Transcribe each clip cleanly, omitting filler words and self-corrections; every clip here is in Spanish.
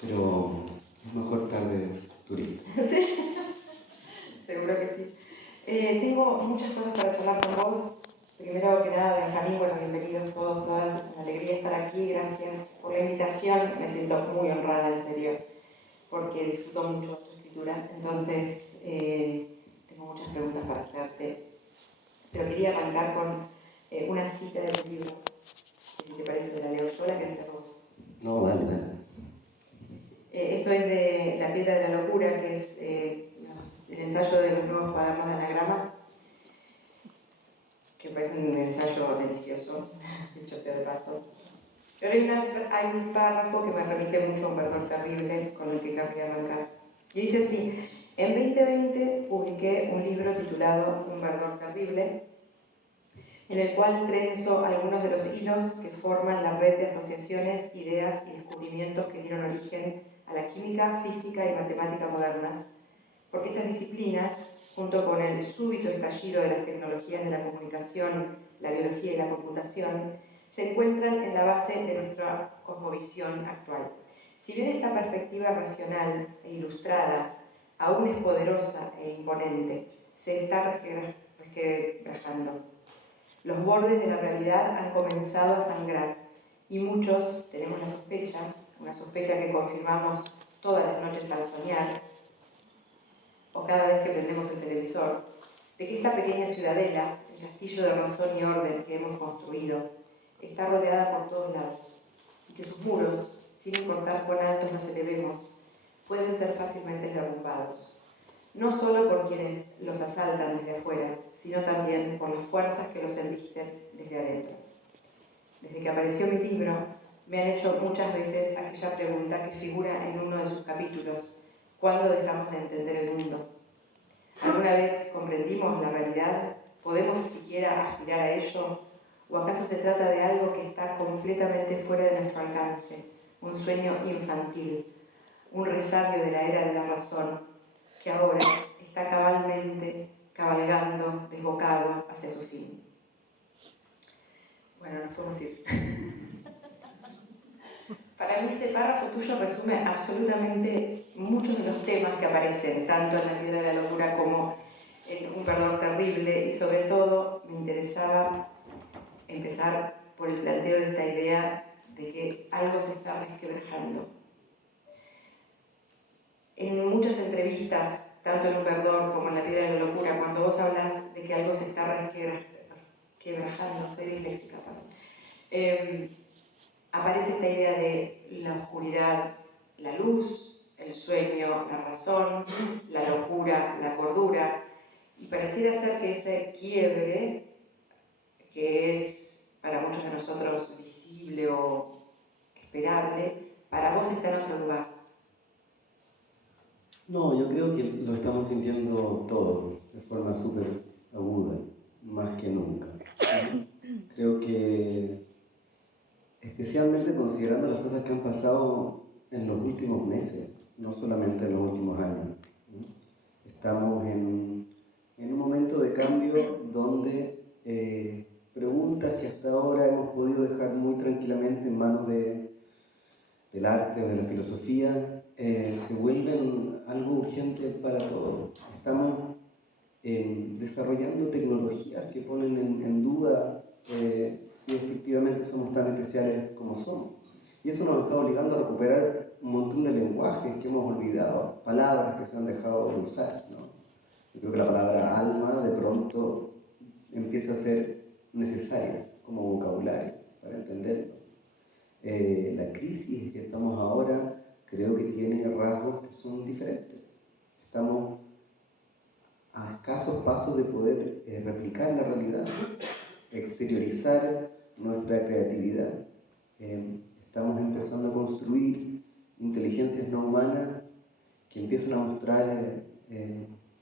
pero es mejor tarde turista. Sí, seguro que sí. Tengo muchas cosas para charlar con vos. Primero que nada, Benjamín, bueno, bienvenidos todos, todas. Es una alegría estar aquí. Gracias por la invitación. Me siento muy honrada, en serio, porque disfruto mucho tu escritura. Entonces, tengo muchas preguntas para hacerte. Pero quería arrancar con una cita de tu libro, que si te parece te la leo sola, que es vos. No, dale, dale. Esto es de La piedra de la locura, que es el ensayo de los nuevos cuadernos de anagrama, que parece un ensayo delicioso, dicho sea de paso. Pero hay un párrafo que me remite mucho a un verdor terrible con el que quería arrancar. Y dice así: en 2020 publiqué un libro titulado Un verdor terrible, en el cual trenzo algunos de los hilos que forman la red de asociaciones, ideas y descubrimientos que dieron origen a la química, física y matemática modernas, porque estas disciplinas, junto con el súbito estallido de las tecnologías de la comunicación, la biología y la computación, se encuentran en la base de nuestra cosmovisión actual. Si bien esta perspectiva racional e ilustrada aún es poderosa e imponente, se está resquebrajando. Los bordes de la realidad han comenzado a sangrar y muchos tenemos la sospecha, una sospecha que confirmamos todas las noches al soñar o cada vez que prendemos el televisor, de que esta pequeña ciudadela, el castillo de razón y orden que hemos construido, está rodeada por todos lados y que sus muros, sin importar cuán altos los elevemos, pueden ser fácilmente derrumbados. No solo por quienes los asaltan desde afuera, sino también por las fuerzas que los embisten desde adentro. Desde que apareció mi libro, me han hecho muchas veces aquella pregunta que figura en uno de sus capítulos: ¿cuándo dejamos de entender el mundo? ¿Alguna vez comprendimos la realidad? ¿Podemos siquiera aspirar a ello? ¿O acaso se trata de algo que está completamente fuera de nuestro alcance, un sueño infantil, un resabio de la era de la razón, que ahora está cabalmente cabalgando desbocado hacia su fin? Bueno, nos podemos ir. Para mí este párrafo tuyo resume absolutamente muchos de los temas que aparecen tanto en La piedra de la locura como en Un verdor terrible, y sobre todo me interesaba empezar por el planteo de esta idea de que algo se está resquebrajando. En muchas entrevistas, tanto en Un verdor como en La piedra de la locura, cuando vos hablas de que algo se está resquebrajando, soy disléxica, aparece esta idea de la oscuridad, la luz, el sueño, la razón, la locura, la cordura, y pareciera ser que ese quiebre, que es para muchos de nosotros visible o esperable, para vos está en otro lugar. No, yo creo que lo estamos sintiendo todo de forma súper aguda, más que nunca. Creo que, especialmente considerando las cosas que han pasado en los últimos meses, no solamente en los últimos años, ¿no? Estamos en un momento de cambio donde preguntas que hasta ahora hemos podido dejar muy tranquilamente en manos del arte o de la filosofía, se vuelven algo urgente para todos. Estamos desarrollando tecnologías que ponen en duda si efectivamente somos tan especiales como somos. Y eso nos está obligando a recuperar un montón de lenguajes que hemos olvidado, palabras que se han dejado de usar, ¿no? Yo creo que la palabra alma de pronto empieza a ser necesaria como vocabulario para entenderlo. La crisis que estamos ahora creo que tiene rasgos que son diferentes. Estamos a escasos pasos de poder replicar la realidad, exteriorizar nuestra creatividad. Estamos empezando a construir inteligencias no humanas que empiezan a mostrar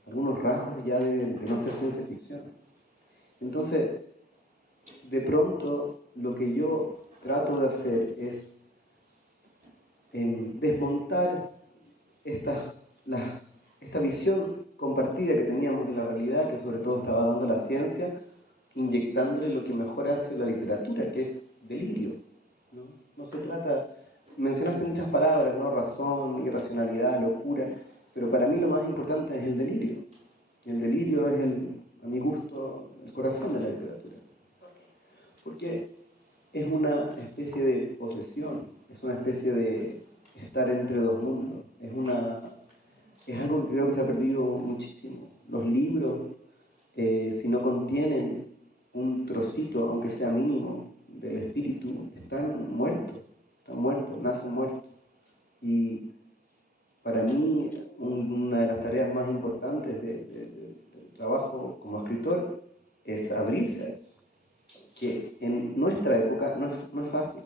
algunos rasgos ya de no ser ciencia ficción. Entonces, de pronto, lo que yo trato de hacer es desmontar esta visión compartida que teníamos de la realidad, que sobre todo estaba dando la ciencia, inyectándole lo que mejor hace la literatura, que es delirio. No se trata mencionaste muchas palabras, ¿no? Razón, irracionalidad, locura, pero para mí lo más importante es el delirio. El delirio es, a mi gusto, el corazón de la literatura. Porque es una especie de posesión, es una especie de estar entre dos mundos, es algo que creo que se ha perdido muchísimo. Los libros, si no contienen un trocito, aunque sea mínimo, del espíritu, están muertos, nacen muertos. Y para mí, una de las tareas más importantes del trabajo como escritor es abrirse a eso, que en nuestra época no es fácil,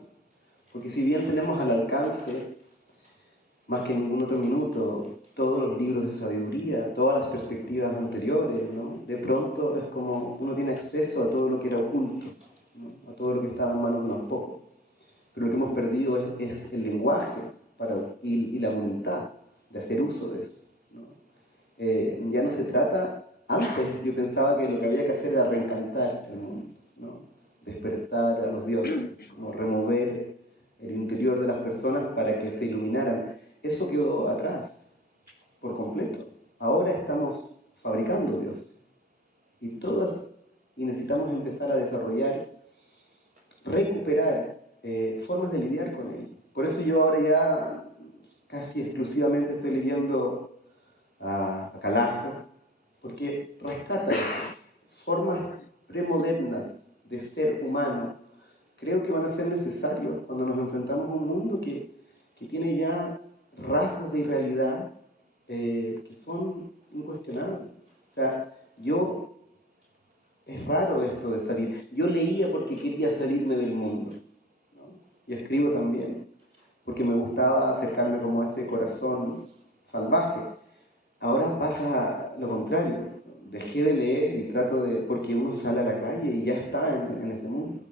porque si bien tenemos al alcance, más que ningún otro minuto, todos los libros de sabiduría, todas las perspectivas anteriores, ¿no? De pronto es como uno tiene acceso a todo lo que era oculto, ¿no? A todo lo que estaba en manos de unos pocos. Pero lo que hemos perdido es el lenguaje y la voluntad de hacer uso de eso, ¿no? Ya no se trata, antes yo pensaba que lo que había que hacer era reencantar el mundo, ¿no? Despertar a los dioses, como remover el interior de las personas para que se iluminaran. Eso quedó atrás, por completo. Ahora estamos fabricando dioses. Y necesitamos empezar a desarrollar, recuperar formas de lidiar con ello. Por eso yo ahora ya casi exclusivamente estoy leyendo a Calazo, porque rescata eso. Formas premodernas de ser humano creo que van a ser necesarios cuando nos enfrentamos a un mundo que tiene ya rasgos de irrealidad que son incuestionables. O sea, es raro esto de salir. Yo leía porque quería salirme del mundo, ¿no? Y escribo también, porque me gustaba acercarme como a ese corazón salvaje. Ahora pasa lo contrario. Dejé de leer y trato de, porque uno sale a la calle y ya está en ese mundo.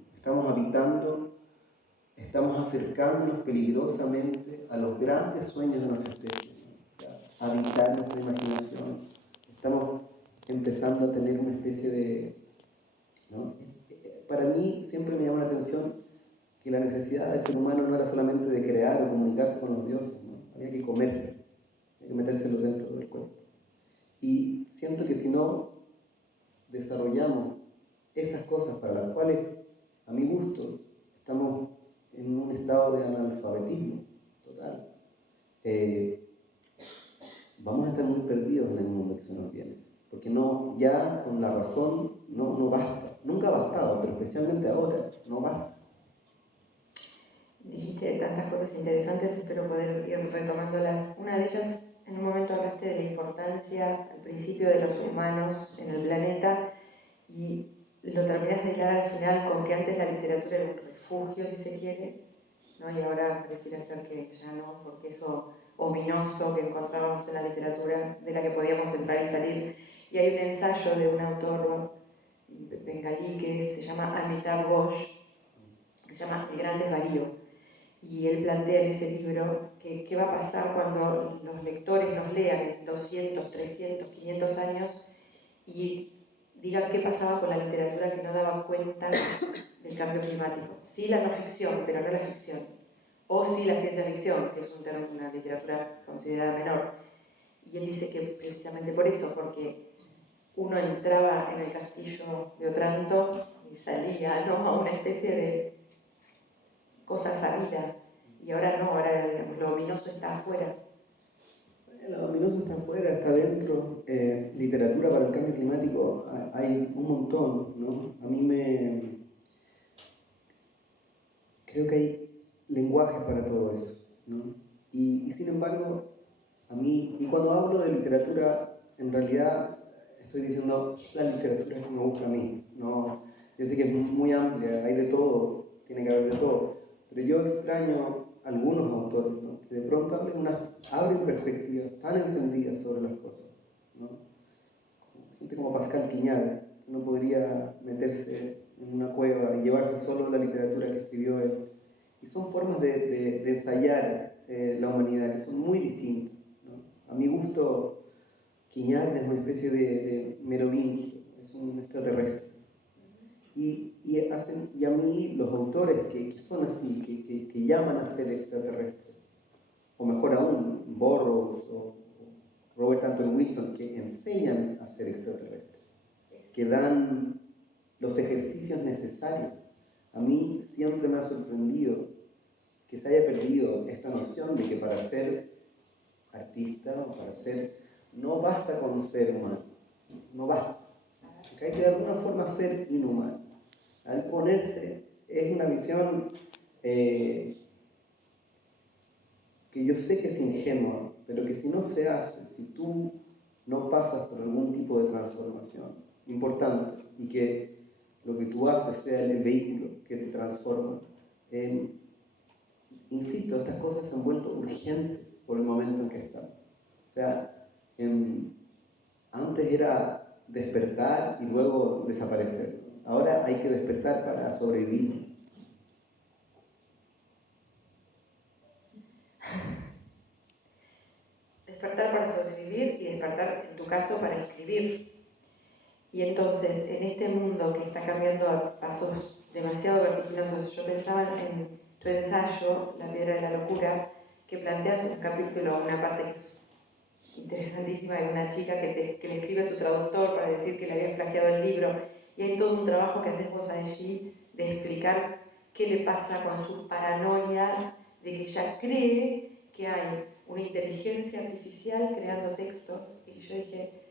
Estamos acercándonos peligrosamente a los grandes sueños de nuestra especie, ¿no? O sea, habitar nuestra imaginación. Estamos empezando a tener una especie de, ¿no? Para mí siempre me llama la atención que la necesidad del ser humano no era solamente de crear o comunicarse con los dioses, ¿no? Había que comerse, había que metérselo dentro del cuerpo. Y siento que si no desarrollamos esas cosas para las cuales, a mi gusto, estamos en un estado de analfabetismo total, vamos a estar muy perdidos en el mundo que se nos viene. Porque ya con la razón no basta. Nunca ha bastado, pero especialmente ahora no basta. Dijiste tantas cosas interesantes, espero poder ir retomándolas. Una de ellas, en un momento hablaste de la importancia al principio de los humanos en el planeta y lo terminás de hilar al final con que antes la literatura era un refugio, si se quiere, ¿no? Y ahora pareciera ser que ya no, porque eso ominoso que encontrábamos en la literatura, de la que podíamos entrar y salir. Y hay un ensayo de un autor bengalí que se llama Amitabh Ghosh, que se llama El Gran Desvarío. Y él plantea en ese libro que qué va a pasar cuando los lectores nos lean en 200, 300, 500 años y digan qué pasaba con la literatura que no daba cuenta del cambio climático. Sí la no ficción, pero no la ficción. O sí la ciencia ficción, que es una literatura considerada menor. Y él dice que precisamente por eso, porque uno entraba en el castillo de Otranto y salía, ¿no?, a una especie de cosa sabida. Y ahora no, ahora digamos, lo ominoso está afuera. Lo ominoso está afuera, está dentro. Literatura para el cambio climático hay un montón, ¿no? Creo que hay lenguajes para todo eso, ¿no? Y sin embargo, y cuando hablo de literatura, en realidad estoy diciendo la literatura que me gusta a mí, ¿no? Yo sé que es muy amplia, hay de todo, tiene que haber de todo, pero yo extraño algunos autores, ¿no?, que de pronto abren perspectivas tan encendidas sobre las cosas, ¿no? Gente como Pascal Quiñard, que no podría meterse en una cueva y llevarse solo la literatura que escribió él. Y son formas de ensayar la humanidad que son muy distintas, ¿no? A mi gusto, Quiñard es una especie de merovingio, es un extraterrestre. Y a mí los autores que son así, que llaman a ser extraterrestres, o mejor aún, Burroughs o Robert Anton Wilson, que enseñan a ser extraterrestres, que dan los ejercicios necesarios. A mí siempre me ha sorprendido que se haya perdido esta noción de que para ser artista o para ser, no basta con ser humano, no basta. Que hay que de alguna forma ser inhumano. Al ponerse, es una visión que yo sé que es ingenua, pero que si no se hace, si tú no pasas por algún tipo de transformación importante y que lo que tú haces sea el vehículo que te transforma, insisto, estas cosas se han vuelto urgentes por el momento en que estamos. O sea, antes era despertar y luego desaparecer. Ahora hay que despertar para sobrevivir. Despertar para sobrevivir y despertar, en tu caso, para escribir. Y entonces, en este mundo que está cambiando a pasos demasiado vertiginosos, yo pensaba en tu ensayo, La piedra de la locura, que planteas en un capítulo, una parte que es interesantísima, de una chica que le escribe a tu traductor para decir que le habías plagiado el libro, y hay todo un trabajo que haces vos allí de explicar qué le pasa con su paranoia de que ella cree que hay una inteligencia artificial creando textos, y yo dije,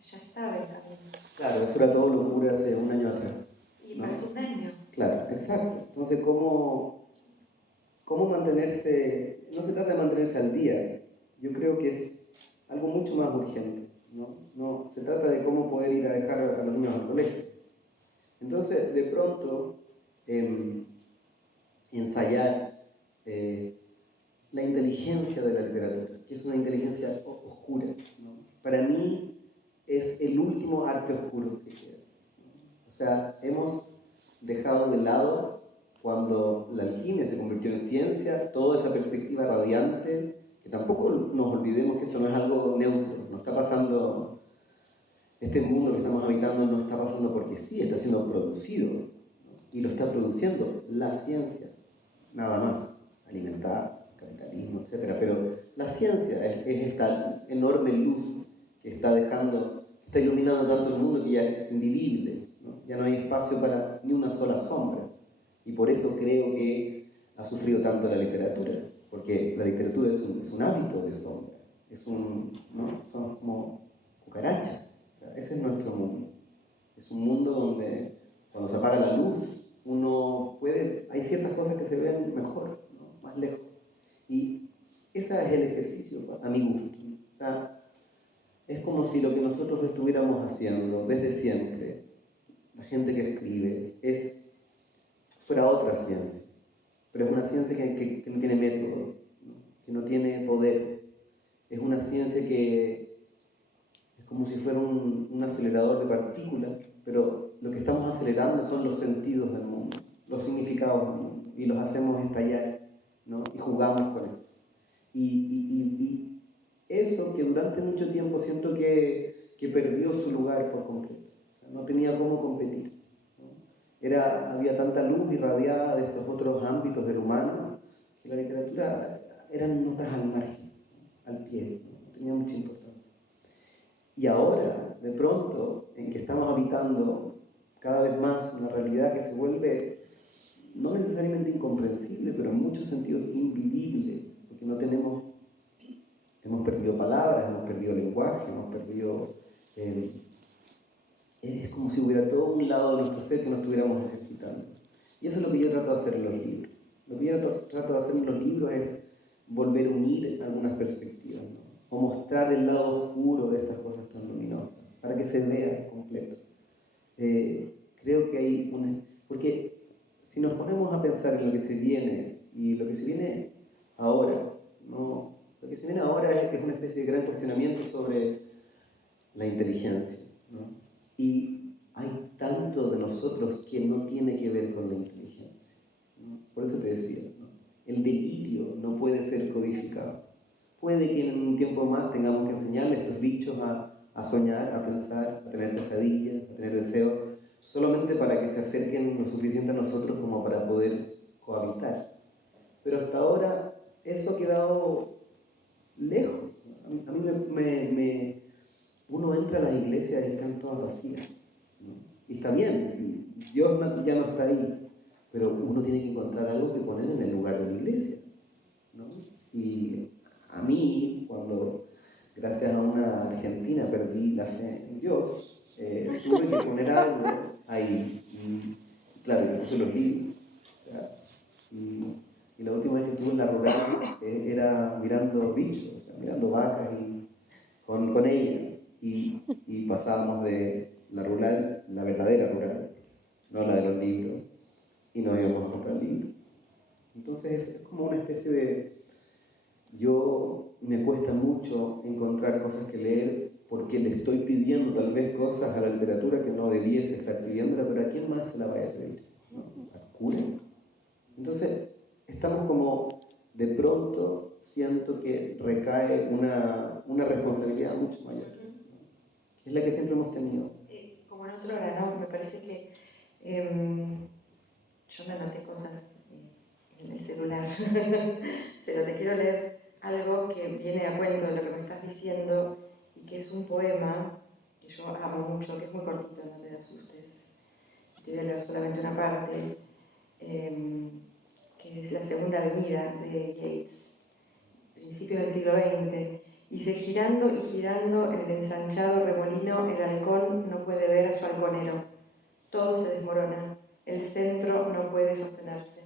ya está, Benjamín. Claro, eso era todo locura hace un año atrás. Y pasó un año. Claro, exacto. Entonces, ¿cómo mantenerse? No se trata de mantenerse al día. Yo creo que es algo mucho más urgente. No se trata de cómo poder ir a dejar a los niños al colegio. Entonces, de pronto, ensayar la inteligencia de la literatura, que es una inteligencia oscura, ¿no? Para mí es el último arte oscuro que queda. O sea, hemos dejado de lado, cuando la alquimia se convirtió en ciencia, toda esa perspectiva radiante, que tampoco nos olvidemos que esto no es algo neutro, no está pasando, este mundo que estamos habitando no está pasando porque sí, está siendo producido, ¿no? Y lo está produciendo la ciencia, nada más, alimentar, capitalismo, etc. Pero la ciencia es esta enorme luz que está dejando, que está iluminando tanto el mundo que ya es invivible, ¿no? Ya no hay espacio para ni una sola sombra. Y por eso creo que ha sufrido tanto la literatura, porque la literatura es un hábito de sombra, ¿no? Somos como cucarachas. O sea, ese es nuestro mundo. Es un mundo donde cuando se apaga la luz, hay ciertas cosas que se ven mejor, ¿no? Más lejos. Y ese es el ejercicio, a mi gusto. O sea, es como si lo que nosotros estuviéramos haciendo desde siempre, la gente que escribe, fuera otra ciencia. Pero es una ciencia que no tiene método, ¿no? Que no tiene poder. Es una ciencia que es como si fuera un acelerador de partículas, pero lo que estamos acelerando son los sentidos del mundo, los significados del mundo, y los hacemos estallar, ¿no? Y jugamos con eso. Y eso que durante mucho tiempo siento que perdió su lugar por completo. O sea, no tenía cómo competir, ¿no? Había tanta luz irradiada de estos otros ámbitos del humano que la literatura eran notas al margen, al pie, no tenía mucha importancia. Y ahora, de pronto, en que estamos habitando cada vez más una realidad que se vuelve no necesariamente incomprensible, pero en muchos sentidos invivible, porque hemos perdido palabras, hemos perdido lenguaje, hemos perdido... es como si hubiera todo un lado de nuestro ser que no estuviéramos ejercitando. Y eso es lo que yo trato de hacer en los libros. Lo que yo trato de hacer en los libros es volver a unir algunas perspectivas, ¿no? O mostrar el lado oscuro de estas cosas tan luminosas, para que se vea completo. Creo que hay porque si nos ponemos a pensar en lo que se viene, y lo que se viene ahora, ¿no? Lo que se viene ahora es una especie de gran cuestionamiento sobre la inteligencia, ¿no? Y hay tanto de nosotros que no tiene que ver con la inteligencia, ¿no? Por eso te decía, ¿no? El delirio no puede ser codificado. Puede que en un tiempo más tengamos que enseñarle a estos bichos a soñar, a pensar, a tener pesadillas, a tener deseos, solamente para que se acerquen lo suficiente a nosotros como para poder cohabitar. Pero hasta ahora eso ha quedado lejos. A mí uno entra a las iglesias y están todas vacías, ¿no? Y está bien, Dios ya no está ahí, pero uno tiene que encontrar algo que poner en el lugar de la iglesia, ¿no? Y a mí, cuando gracias a una argentina perdí la fe en Dios, tuve que poner algo ahí. Y claro, yo puse los libros. O sea, y la última vez que estuve en la rural era mirando bichos, o sea, mirando vacas y con ella. Y pasábamos de la rural, la verdadera rural, no la de los libros, y nos íbamos a comprar libros. Entonces es como una especie de... Yo me cuesta mucho encontrar cosas que leer porque le estoy pidiendo tal vez cosas a la literatura que no debiese estar pidiéndola, pero ¿a quién más se la vaya a pedir? ¿No? ¿Al cura? Entonces, estamos como, de pronto, siento que recae una responsabilidad mucho mayor, ¿no? Que es la que siempre hemos tenido. Como en otra hora, ¿no? Me parece que yo me anoté cosas en el celular, pero te quiero leer algo que viene a cuento de lo que me estás diciendo y que es un poema que yo amo mucho, que es muy cortito, no te asustes. Te voy a leer solamente una parte, que es La Segunda Avenida de Yeats, principio del siglo XX. Dice: girando y girando en el ensanchado remolino, el halcón no puede ver a su halconero. Todo se desmorona, el centro no puede sostenerse.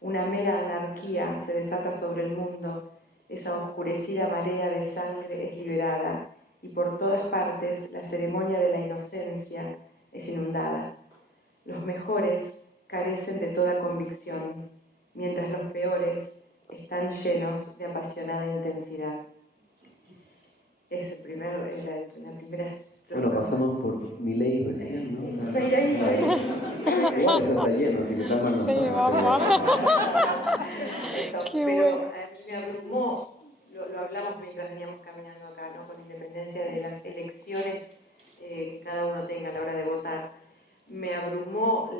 Una mera anarquía se desata sobre el mundo, esa oscurecida marea de sangre es liberada, y por todas partes la ceremonia de la inocencia es inundada. Los mejores carecen de toda convicción, mientras los peores están llenos de apasionada intensidad. Es la primera... Bueno, pasamos por Milei recién, ¿no? Ahí. Igual eso está lleno, así que está mal. Sí, vamos. Qué Pero bueno. a mí me abrumó, lo hablamos mientras veníamos caminando acá, ¿no? Con independencia de las elecciones que cada uno tenga a la hora de votar. Me abrumó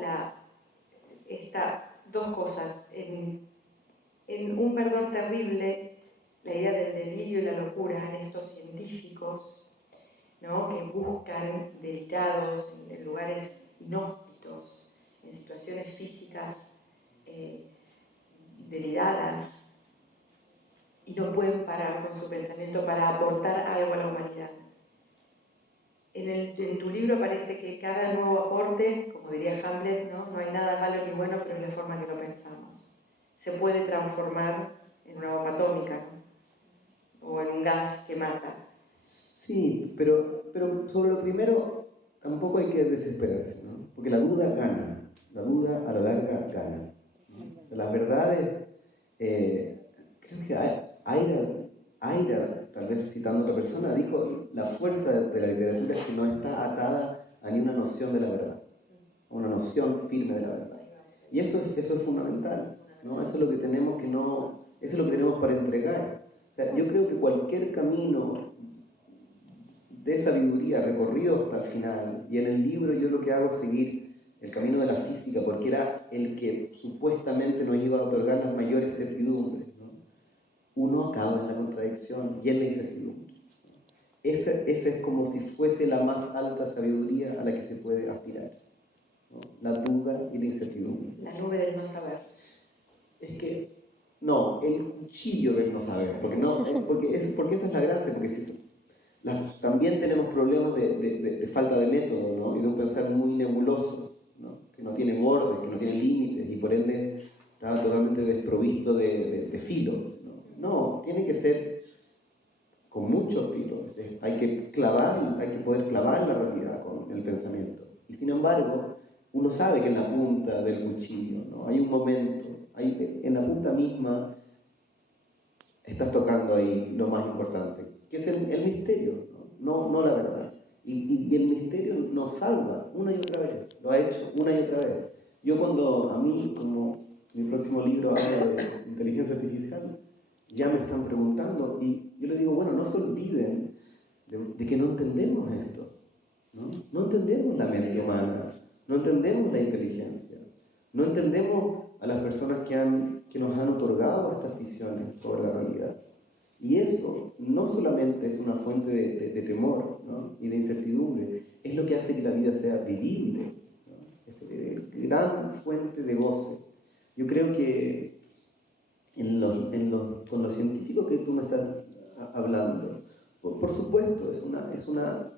dos cosas. En Un Verdor Terrible, la idea del delirio y la locura en estos científicos, ¿no? Que buscan delirados en lugares inhóspitos, en situaciones físicas deliradas, y no pueden parar con su pensamiento para aportar algo a la humanidad. En tu libro parece que cada nuevo aporte, como diría Hamlet, no hay nada malo ni bueno, pero es la forma que lo pensamos. Se puede transformar en una bomba atómica, ¿no? O en un gas que mata. Sí, pero sobre lo primero tampoco hay que desesperarse, ¿no? Porque la duda gana, la duda a la larga gana, ¿no? O sea, las verdades, creo que Aira, tal vez citando a otra persona, dijo: la fuerza de la literatura es que no está atada a ni una noción de la verdad, a una noción firme de la verdad. Y eso es fundamental, ¿no? Eso es lo que tenemos eso es lo que tenemos para entregar. O sea, yo creo que cualquier camino de sabiduría recorrido hasta el final, y en el libro yo lo que hago es seguir el camino de la física, porque era el que supuestamente nos iba a otorgar las mayores certidumbres, ¿no? Uno acaba en la contradicción y en la incertidumbre. Esa es como si fuese la más alta sabiduría a la que se puede aspirar, ¿no? La duda y la incertidumbre. La nube del no saber. Es que, no, el cuchillo del no saber, porque esa es la gracia, porque también tenemos problemas de falta de método, ¿no? Y de un pensar muy nebuloso, ¿no? Que no tiene bordes, que no tiene límites, y por ende está totalmente desprovisto de filo, ¿no? No, tiene que ser con mucho filo. Hay que poder clavar la realidad con el pensamiento. Y sin embargo, uno sabe que en la punta del cuchillo, ¿no? Hay un momento, en la punta misma estás tocando ahí lo más importante, que es el misterio, no la verdad. Y el misterio nos salva una y otra vez, lo ha hecho una y otra vez. Yo a mí, como mi próximo libro habla de inteligencia artificial, ya me están preguntando, y yo les digo, bueno, no se olviden de que no entendemos esto, ¿no? No entendemos la mente humana. no entendemos la inteligencia, no entendemos a las personas que nos han otorgado estas visiones sobre la realidad. Y eso no solamente es una fuente de temor, ¿no? Y de incertidumbre, es lo que hace que la vida sea vivible, ¿no? Es gran fuente de goce. Yo creo que con los científicos que tú me estás hablando, por supuesto, es una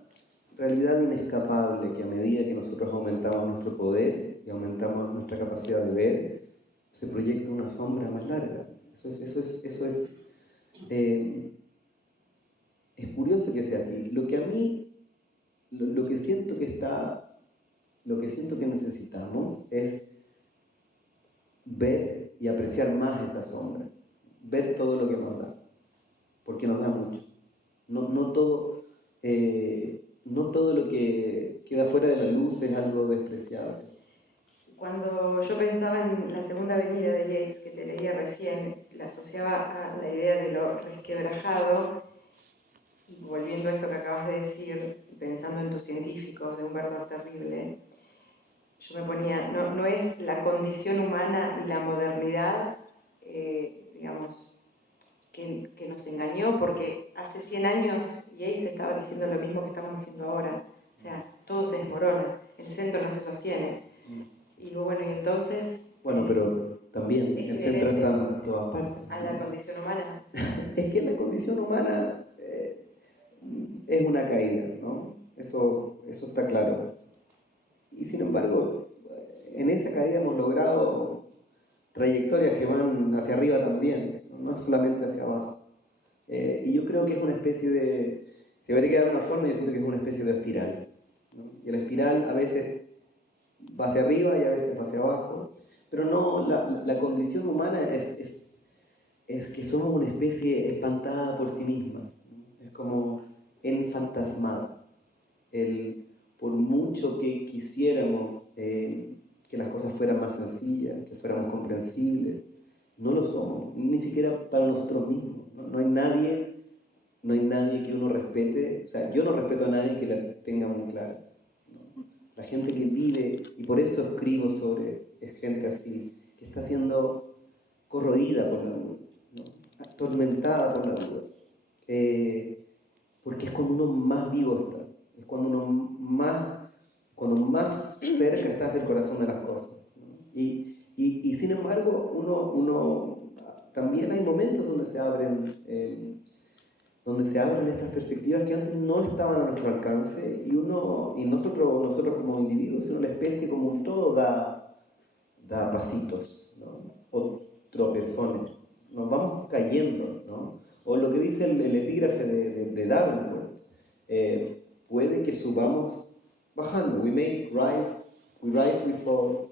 realidad inescapable que a medida que nosotros aumentamos nuestro poder y aumentamos nuestra capacidad de ver, se proyecta una sombra más larga. Es curioso que sea así. Lo que a mí, lo que siento que necesitamos es ver y apreciar más esa sombra, ver todo lo que nos da, porque nos da mucho. No todo lo que queda fuera de la luz es algo despreciable. Cuando yo pensaba en la segunda venida de Yates, que te leía recién, la asociaba a la idea de lo resquebrajado, y volviendo a esto que acabas de decir, pensando en tus científicos de un verdor terrible, yo me ponía, no es la condición humana y la modernidad, digamos, que nos engañó, porque hace 100 años Yates estaba diciendo lo mismo que estamos diciendo ahora, o sea, todo se desmorona, el centro no se sostiene. Y digo, bueno, y entonces... Bueno, pero también el centro está en todas partes. A la condición humana. Es que la condición humana es una caída, ¿no? Eso está claro. Y sin embargo, en esa caída hemos logrado trayectorias que van hacia arriba también, no solamente hacia abajo. Y yo creo que es una especie de... Si habría que dar una forma, yo siento que es una especie de espiral, ¿no? Y la espiral a veces va hacia arriba y a veces va hacia abajo, pero no, la condición humana es que somos una especie espantada por sí misma, ¿no? Es como enfantasmada. Por mucho que quisiéramos que las cosas fueran más sencillas, que fuéramos comprensibles, no lo somos, ni siquiera para nosotros mismos. No hay nadie que uno respete, o sea, yo no respeto a nadie que la tenga muy clara, ¿no? La gente que vive, y por eso escribo sobre gente así, que está siendo corroída por la duda, ¿no? Atormentada por la duda, porque es cuando uno más vivo está, es cuando más cerca estás del corazón de las cosas, ¿no? Y sin embargo, uno también hay momentos donde se abren estas perspectivas que antes no estaban a nuestro alcance, y nosotros como individuos, sino la especie como un todo da pasitos, ¿no? O tropezones, nos vamos cayendo, ¿no? O lo que dice el epígrafe de Davenport, puede que subamos bajando, we rise, we fall.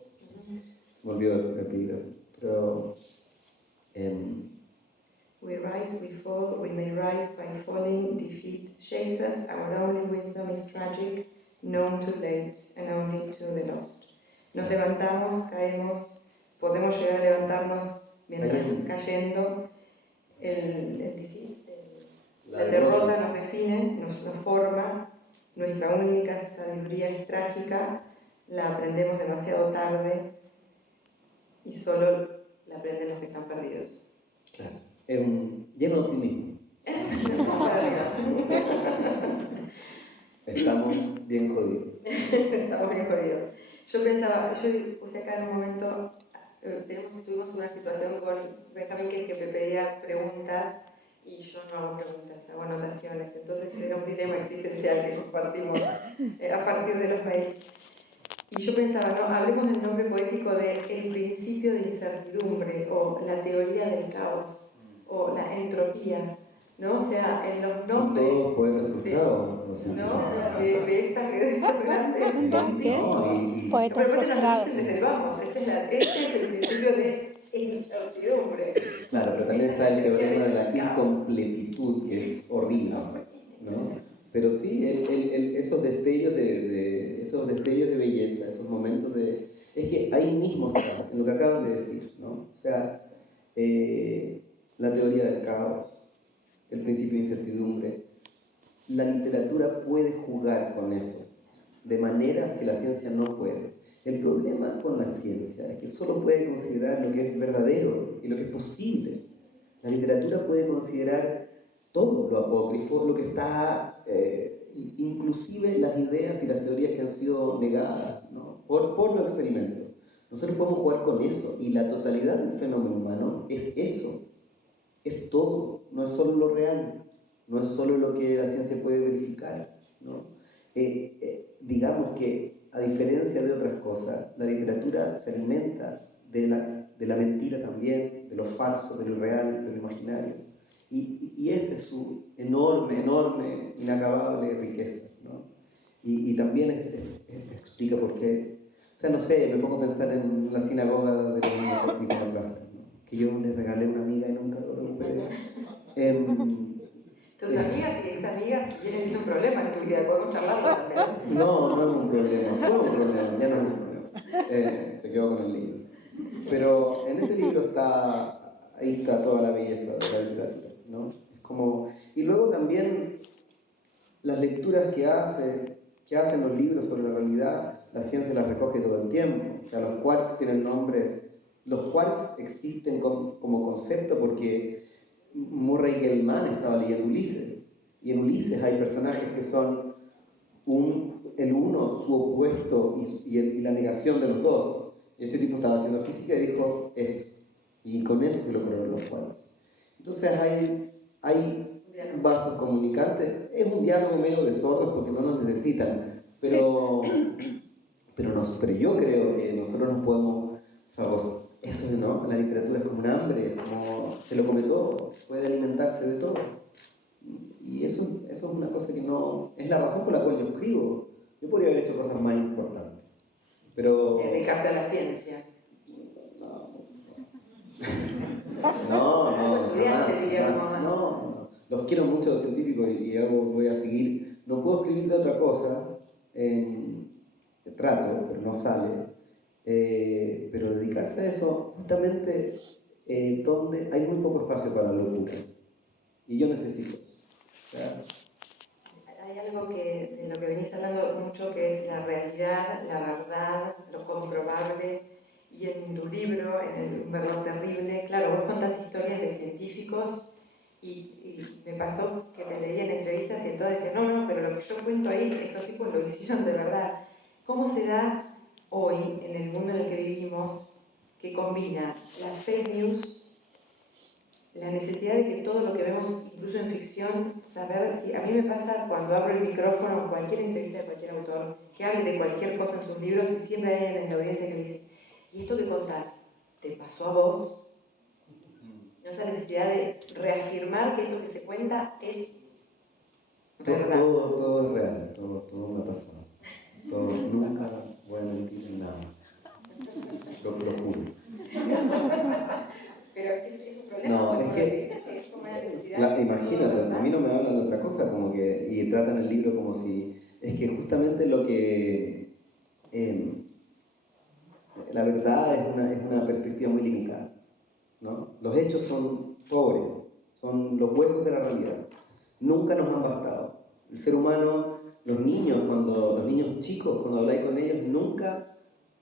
Se me olvidó ese epígrafe, pero We rise, we fall, we may rise by falling, defeat shapes us, our only wisdom is tragic, known too late, and only to the lost. Nos levantamos, caemos, podemos llegar a levantarnos mientras cayendo. El defeat, la derrota nos define, nos forma, nuestra única sabiduría es trágica, la aprendemos demasiado tarde y solo la aprenden los que están perdidos. Claro. Lleno de optimismo. Estamos bien jodidos. Estamos bien jodidos. Yo pensaba, yo puse acá en un momento, tuvimos una situación con Benjamín que me pedía preguntas y yo no hago preguntas, hago anotaciones. Entonces era un dilema existencial que compartimos a partir de los mails. Y yo pensaba, ¿no? Hablemos del nombre poético de El principio de incertidumbre o la teoría del caos o la entropía, ¿no? O sea, en los nombres... Son todos poetas frustrados, ¿no? De estas grandes... Poetas Pero frustrados. nos dicen desde el vamos, este es el principio de incertidumbre. Claro, pero también está el teorema de la incompletitud, que es horrible, ¿no? Pero sí, esos destellos de belleza, esos momentos de... Es que ahí mismo está, en lo que acabas de decir, ¿no? O sea, la teoría del caos, el principio de incertidumbre. La literatura puede jugar con eso, de manera que la ciencia no puede. El problema con la ciencia es que solo puede considerar lo que es verdadero y lo que es posible. La literatura puede considerar todo lo apócrifo, lo que está, inclusive las ideas y las teorías que han sido negadas, ¿no? por los experimentos. Nosotros podemos jugar con eso, y la totalidad del fenómeno humano es eso, es todo, no es solo lo real, no es solo lo que la ciencia puede verificar, ¿no? Digamos que, a diferencia de otras cosas, la literatura se alimenta de la mentira también, de lo falso, de lo irreal, de lo imaginario. Y esa es su enorme, enorme, inacabable riqueza, ¿no? Y también explica por qué. O sea, no sé, me pongo a pensar en la sinagoga de los iconoclastas, ¿no? Que yo les regalé a una amiga y nunca lo recuperé. Tus amigas y ex amigas vienen siendo un problema en tu vida, podemos charlarlo también. No, no es un problema, fue un problema, ya no es un problema. Se quedó con el libro. Pero en ese libro ahí está toda la belleza de la literatura, ¿no? Es como, y luego también las lecturas que hacen los libros sobre la realidad, la ciencia las recoge todo el tiempo. O sea, los quarks tienen nombre, los quarks existen como concepto porque Murray Gell-Mann estaba leyendo Ulises, y en Ulises hay personajes que son el uno, su opuesto y la negación de los dos. Y este tipo estaba haciendo física y dijo eso, y con eso se lo crearon los quarks. Entonces hay vasos comunicantes. Es un diálogo medio de sordos porque no nos necesitan, pero yo creo que nosotros nos podemos, o sea, eso, ¿no? La literatura es como un hambre, es como se lo come todo, puede alimentarse de todo. Y eso es una cosa que no, es la razón por la cual yo escribo. Yo podría haber hecho cosas más importantes, pero... Dedicarte a la ciencia. No, los quiero mucho a los científicos y voy a seguir. No puedo escribir de otra cosa, trato, pero no sale. Pero dedicarse a eso, justamente donde hay muy poco espacio para la locura. Y yo necesito eso. O sea, hay algo de lo que venís hablando mucho, que es la realidad, la verdad, lo comprobable. Y en tu libro, en Un Verdor Terrible, claro, vos contás historias de científicos y me pasó que te leía en entrevistas y entonces decían, no, pero lo que yo cuento ahí, estos tipos lo hicieron de verdad. ¿Cómo se da hoy, en el mundo en el que vivimos, que combina la fake news, la necesidad de que todo lo que vemos, incluso en ficción, saber si... A mí me pasa cuando abro el micrófono en cualquier entrevista de cualquier autor, que hable de cualquier cosa en sus libros, y siempre hay alguien en la audiencia que me dice, ¿y esto que contás, te pasó a vos? ¿No? Esa necesidad de reafirmar que eso que se cuenta es verdad. Todo es real, todo me ha pasado. Nunca voy a mentir en nada. Lo juro. Pero es un problema. No, es que como una necesidad. imagínate, a mí no me hablan de otra cosa, como que, y tratan el libro como si... Es que justamente lo que... la verdad es una perspectiva muy limitada, ¿no? Los hechos son pobres, son los huesos de la realidad. Nunca nos han bastado. El ser humano, los niños chicos, cuando habláis con ellos,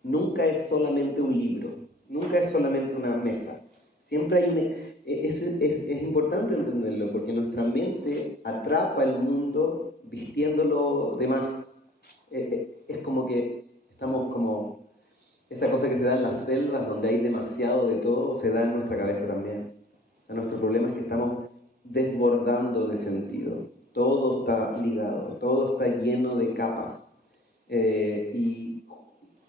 nunca es solamente un libro, nunca es solamente una mesa. Siempre es importante entenderlo, porque nuestra mente atrapa el mundo vistiéndolo de más. Es como que estamos como... Esa cosa que se da en las selvas, donde hay demasiado de todo, se da en nuestra cabeza también. O sea, nuestro problema es que estamos desbordando de sentido. Todo está ligado, todo está lleno de capas. Y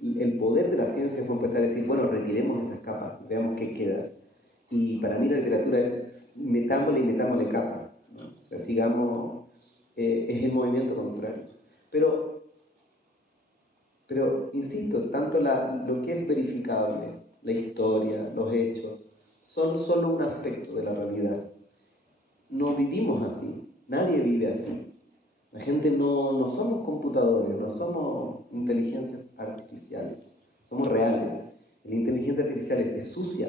el poder de la ciencia fue empezar a decir, bueno, retiremos esas capas, veamos qué queda. Y para mí la literatura es metámosle capas, ¿no? O sea, sigamos, es el movimiento contrario. Pero insisto, tanto lo que es verificable, la historia, los hechos, son solo un aspecto de la realidad. No vivimos así, nadie vive así. La gente no somos computadores, no somos inteligencias artificiales, somos reales. La inteligencia artificial es sucia,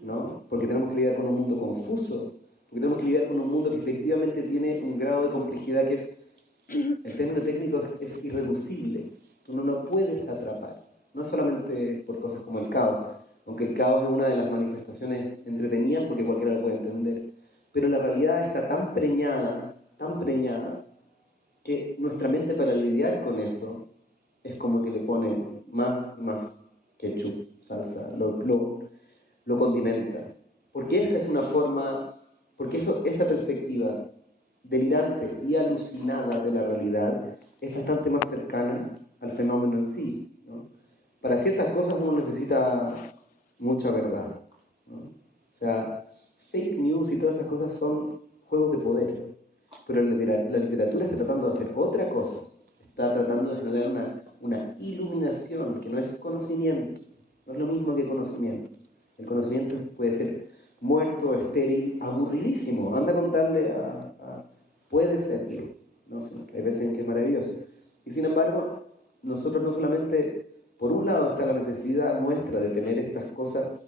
¿no? Porque tenemos que lidiar con un mundo confuso, porque tenemos que lidiar con un mundo que efectivamente tiene un grado de complejidad que el término técnico es irreducible. Tú no lo puedes atrapar. No solamente por cosas como el caos, aunque el caos es una de las manifestaciones entretenidas porque cualquiera lo puede entender. Pero la realidad está tan preñada, que nuestra mente para lidiar con eso es como que le pone más y más ketchup, salsa, lo condimenta. Porque esa es una forma, porque esa perspectiva delirante y alucinada de la realidad es bastante más cercana al fenómeno en sí, ¿no? Para ciertas cosas uno necesita mucha verdad, ¿no? O sea, fake news y todas esas cosas son juegos de poder, pero la literatura está tratando de hacer otra cosa, está tratando de generar una iluminación que no es conocimiento, no es lo mismo que conocimiento. El conocimiento puede ser muerto, estéril, aburridísimo. Anda a contarle puede ser, ¿no? Hay veces en que es maravilloso. Y sin embargo, nosotros no solamente, por un lado está la necesidad nuestra de tener estas cosas,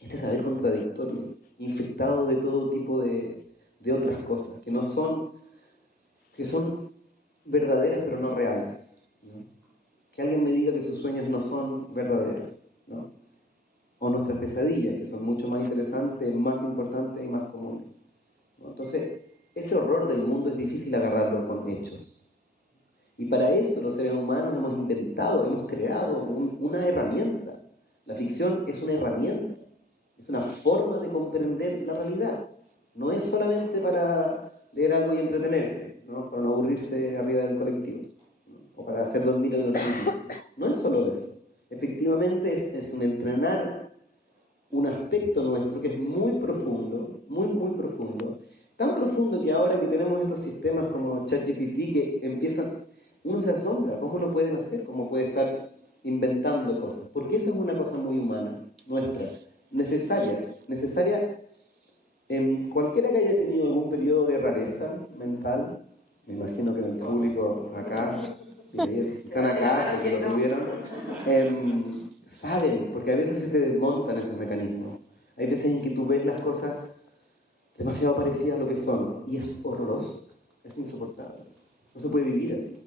este saber contradictorio, infectado de todo tipo de otras cosas, que son verdaderas pero no reales, ¿no? Que alguien me diga que sus sueños no son verdaderos, ¿no? O nuestras pesadillas, que son mucho más interesantes, más importantes y más comunes, ¿no? Entonces, ese horror del mundo es difícil agarrarlo con hechos. Y para eso los seres humanos hemos inventado, hemos creado una herramienta. La ficción es una herramienta, es una forma de comprender la realidad. No es solamente para leer algo y entretenerse, ¿no? Para no aburrirse arriba del colectivo, ¿no? O para hacer dormir a los niños. No es solo eso. Efectivamente es un entrenar un aspecto nuestro que es muy profundo, muy profundo, tan profundo que ahora que tenemos estos sistemas como ChatGPT que empiezan, uno se asombra, ¿cómo lo pueden hacer? ¿Cómo puede estar inventando cosas? Porque esa es una cosa muy humana, nuestra, necesaria en cualquiera que haya tenido algún periodo de rareza mental, me imagino que en el público acá, si están acá, que lo tuvieron, saben, porque a veces se te desmontan esos mecanismos. Hay veces en que tú ves las cosas demasiado parecidas a lo que son, y es horroroso, es insoportable. No se puede vivir así.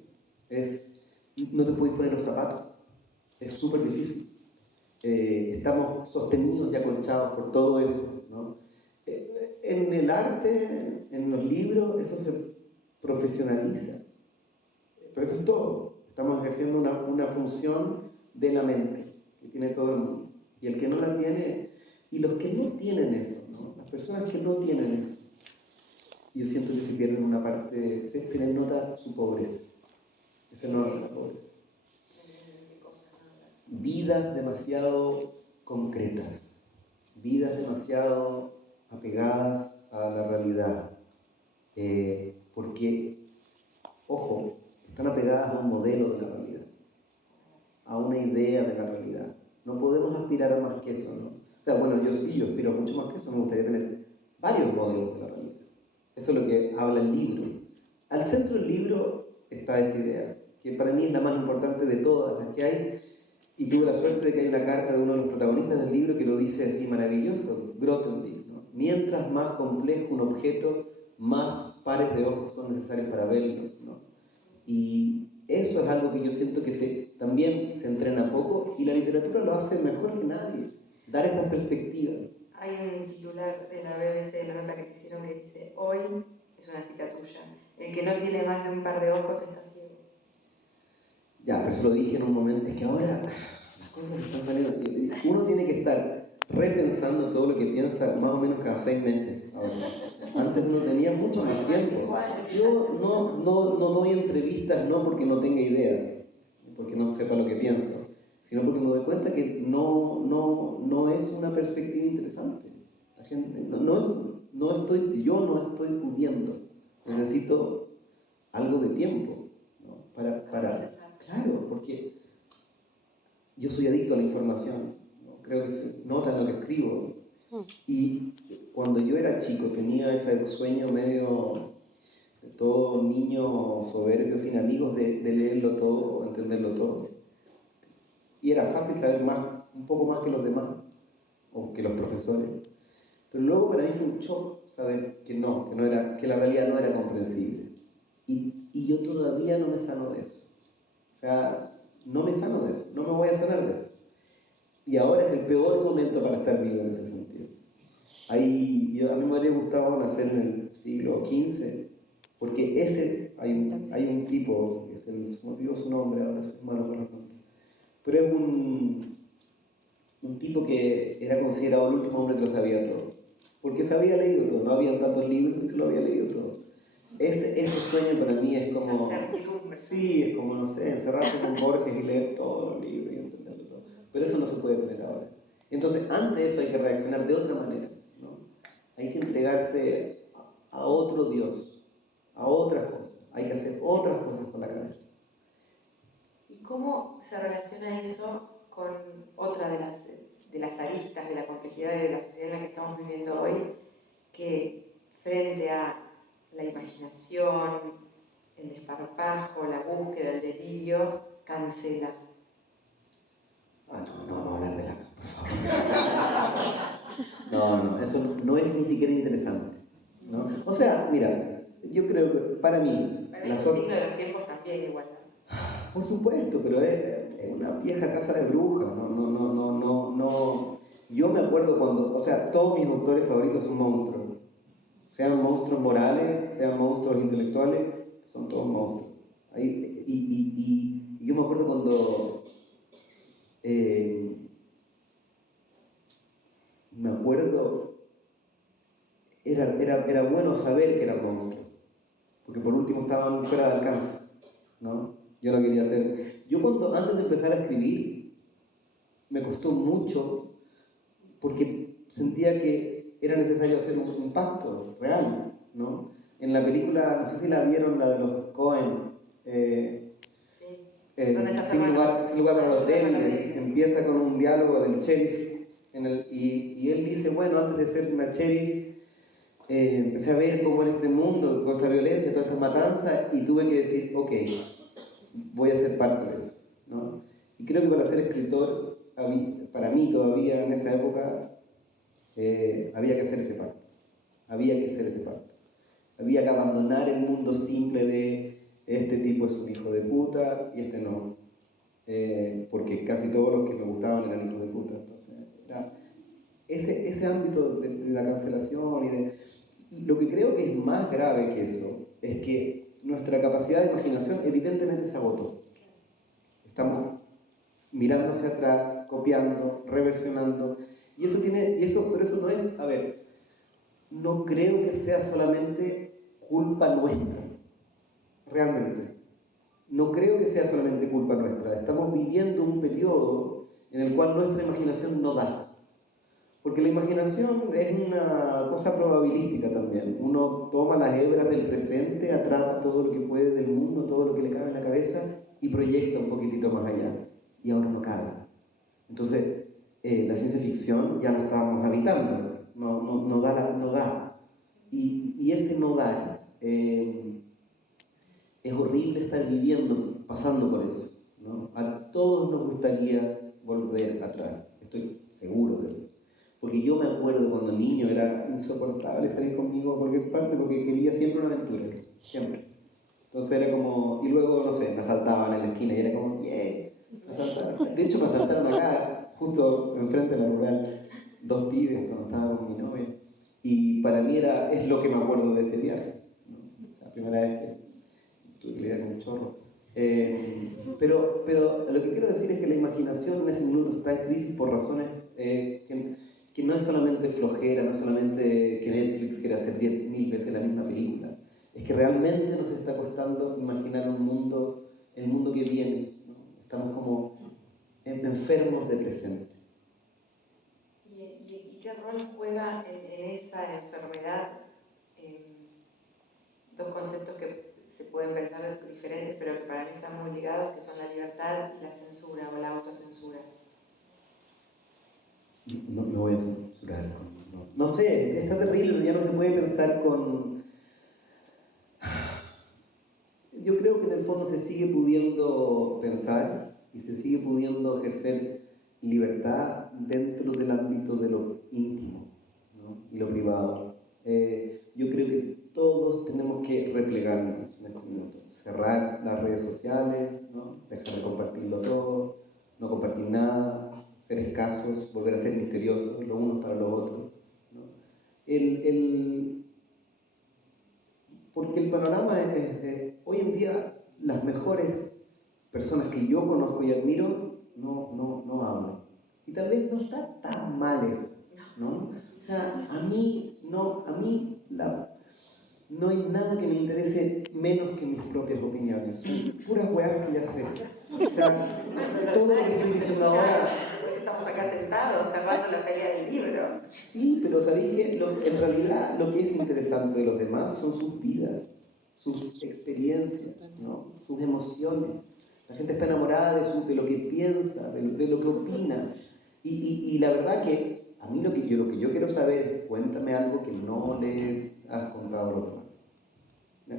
No te puedes poner los zapatos, es súper difícil. Estamos sostenidos y acolchados por todo eso, ¿no? En el arte, en los libros, eso se profesionaliza. Pero eso es todo. Estamos ejerciendo una función de la mente que tiene todo el mundo. Y el que no la tiene, y los que no tienen eso, ¿no? Las personas que no tienen eso, yo siento que se pierden una parte, se les nota su pobreza. Se nota la pobreza. Vidas demasiado concretas, vidas demasiado apegadas a la realidad, porque, ojo, están apegadas a un modelo de la realidad, a una idea de la realidad. No podemos aspirar a más que eso, ¿no? O sea, bueno, yo aspiro a mucho más que eso, me gustaría tener varios modelos de la realidad. Eso es lo que habla el libro. Al centro del libro está esa idea, que para mí es la más importante de todas las que hay, y tuve la suerte de que hay una carta de uno de los protagonistas del libro que lo dice así maravilloso, Grothendieck, ¿no? Mientras más complejo un objeto, más pares de ojos son necesarios para verlo, ¿no? Y eso es algo que yo siento que también se entrena poco, y la literatura lo hace mejor que nadie, dar estas perspectivas. Hay un titular de la BBC, de la nota que te hicieron, que dice: hoy, es una cita tuya, el que no tiene más de un par de ojos está ciego. Ya, pero eso lo dije en un momento, es que ahora las cosas están saliendo, uno tiene que estar repensando todo lo que piensa más o menos cada 6 meses ahora. Antes no tenía mucho más tiempo. Yo no doy entrevistas no porque no tenga idea, porque no sepa lo que pienso, sino porque me doy cuenta que no es una perspectiva interesante. La gente, yo no estoy pudiendo, necesito algo de tiempo, ¿no? Claro, porque yo soy adicto a la información, ¿no? Creo que se nota en lo que escribo. Y cuando yo era chico tenía ese sueño medio de todo niño soberbio, sin amigos, de leerlo todo, entenderlo todo. Y era fácil saber más, un poco más que los demás, o que los profesores. Pero luego para mí fue un shock saber que la realidad no era comprensible. Y yo todavía no me sano de eso. O sea, no me sano de eso, no me voy a sanar de eso. Y ahora es el peor momento para estar vivo en ese sentido. A mí me habría gustado nacer en el siglo XV, porque hay un tipo, que se me olvidó su nombre, ahora soy malo con los nombres, pero es un tipo que era considerado el último hombre que lo sabía todo, porque se había leído todo, no habían tantos libros y se lo había leído todo. Ese sueño para mí es como, sí, es como, no sé, encerrarse con Borges y leer todos los libros y entenderlo todo, pero eso no se puede tener ahora. Entonces, ante eso hay que reaccionar de otra manera, ¿no? Hay que entregarse a otro Dios, a otras cosas, hay que hacer otras cosas con la cabeza. ¿Y cómo se relaciona eso con otra de las aristas de la complejidad de la sociedad en la que estamos viviendo hoy, que frente a la imaginación, el desparpajo, la búsqueda, el delirio, cancela? No vamos a hablar de la... por favor. No, eso no es ni siquiera interesante, ¿no? O sea, mira, yo creo que para mí... Para mí es un signo de los tiempos también igual, ¿no? Por supuesto, pero es una vieja casa de brujas, no. Yo me acuerdo cuando, o sea, todos mis autores favoritos son monstruos. Sean monstruos morales, sean monstruos intelectuales, son todos monstruos. Y yo me acuerdo cuando... me acuerdo... Era bueno saber que eran monstruos, porque por último estaban fuera de alcance, ¿no? Yo lo quería hacer. Antes de empezar a escribir, me costó mucho porque sentía que era necesario hacer un impacto real, ¿no? En la película, no sé si la vieron, la de los Coen, sin lugar para los débiles, empieza con un diálogo del sheriff, y él dice, bueno, antes de ser una sheriff, empecé a ver cómo en este mundo, toda esta violencia, toda esta matanza, y tuve que decir, ok, voy a ser parte de eso, ¿no? Y creo que para ser escritor, para mí todavía en esa época, había que hacer ese pacto. Había que hacer ese pacto. Había que abandonar el mundo simple de este tipo es un hijo de puta y este no. Porque casi todos los que me gustaban eran hijos de puta. Entonces, era ese ámbito de la cancelación y de... Lo que creo que es más grave que eso es que nuestra capacidad de imaginación evidentemente se agotó. Estamos mirando hacia atrás, copiando, reversionando, pero eso no es, a ver, no creo que sea solamente culpa nuestra, realmente. No creo que sea solamente culpa nuestra. Estamos viviendo un periodo en el cual nuestra imaginación no da. Porque la imaginación es una cosa probabilística también. Uno toma las hebras del presente, atrapa todo lo que puede del mundo, todo lo que le cabe en la cabeza y proyecta un poquitito más allá. Y ahora no cabe. Entonces, la ciencia ficción ya la estábamos habitando, no da. Y ese no dar, es horrible estar viviendo, pasando por eso, ¿no? A todos nos gustaría volver atrás, estoy seguro de eso. Porque yo me acuerdo cuando niño era insoportable salir conmigo a cualquier parte porque quería siempre una aventura, siempre. Entonces era como, y luego, no sé, me asaltaban en la esquina y era como, yeah, me asaltaron. De hecho, me asaltaron acá, justo enfrente de la rural, dos pibes cuando estaba con mi novia. Y para mí es lo que me acuerdo de ese viaje, ¿no? O sea, la primera vez que tuve que lidiar con un chorro. Pero lo que quiero decir es que la imaginación en ese minuto está en crisis por razones que no es solamente flojera, no es solamente que Netflix quiere hacer 10.000 veces la misma película. Es que realmente nos está costando imaginar un mundo, el mundo que viene, ¿no? Estamos como enfermos de presente. ¿Y qué rol juega en esa enfermedad dos conceptos que se pueden pensar diferentes, pero que para mí están muy ligados, que son la libertad y la censura o la autocensura? No me voy a censurar. No sé, está terrible, ya no se puede pensar con... Yo creo que en el fondo se sigue pudiendo pensar y se sigue pudiendo ejercer libertad dentro del ámbito de lo íntimo, ¿no? Y lo privado. Yo creo que todos tenemos que replegarnos en este momento, cerrar las redes sociales, ¿no? Dejar de compartirlo todo, no compartir nada, ser escasos, volver a ser misteriosos los unos para los otros, ¿no? Porque el panorama hoy en día las mejores personas que yo conozco y admiro no hablan. Y tal vez no está tan mal eso, ¿no? O sea, no hay nada que me interese menos que mis propias opiniones. Son puras weas que ya sé. O sea, todo lo que estoy diciendo ahora... Pues estamos acá sentados, cerrando la feria del libro. Sí, pero ¿sabéis que en realidad lo que es interesante de los demás son sus vidas, sus experiencias, ¿no? Sus emociones? La gente está enamorada de lo que piensa, de lo que opina. Y la verdad que a mí lo que yo quiero saber es, cuéntame algo que no le has contado a los demás.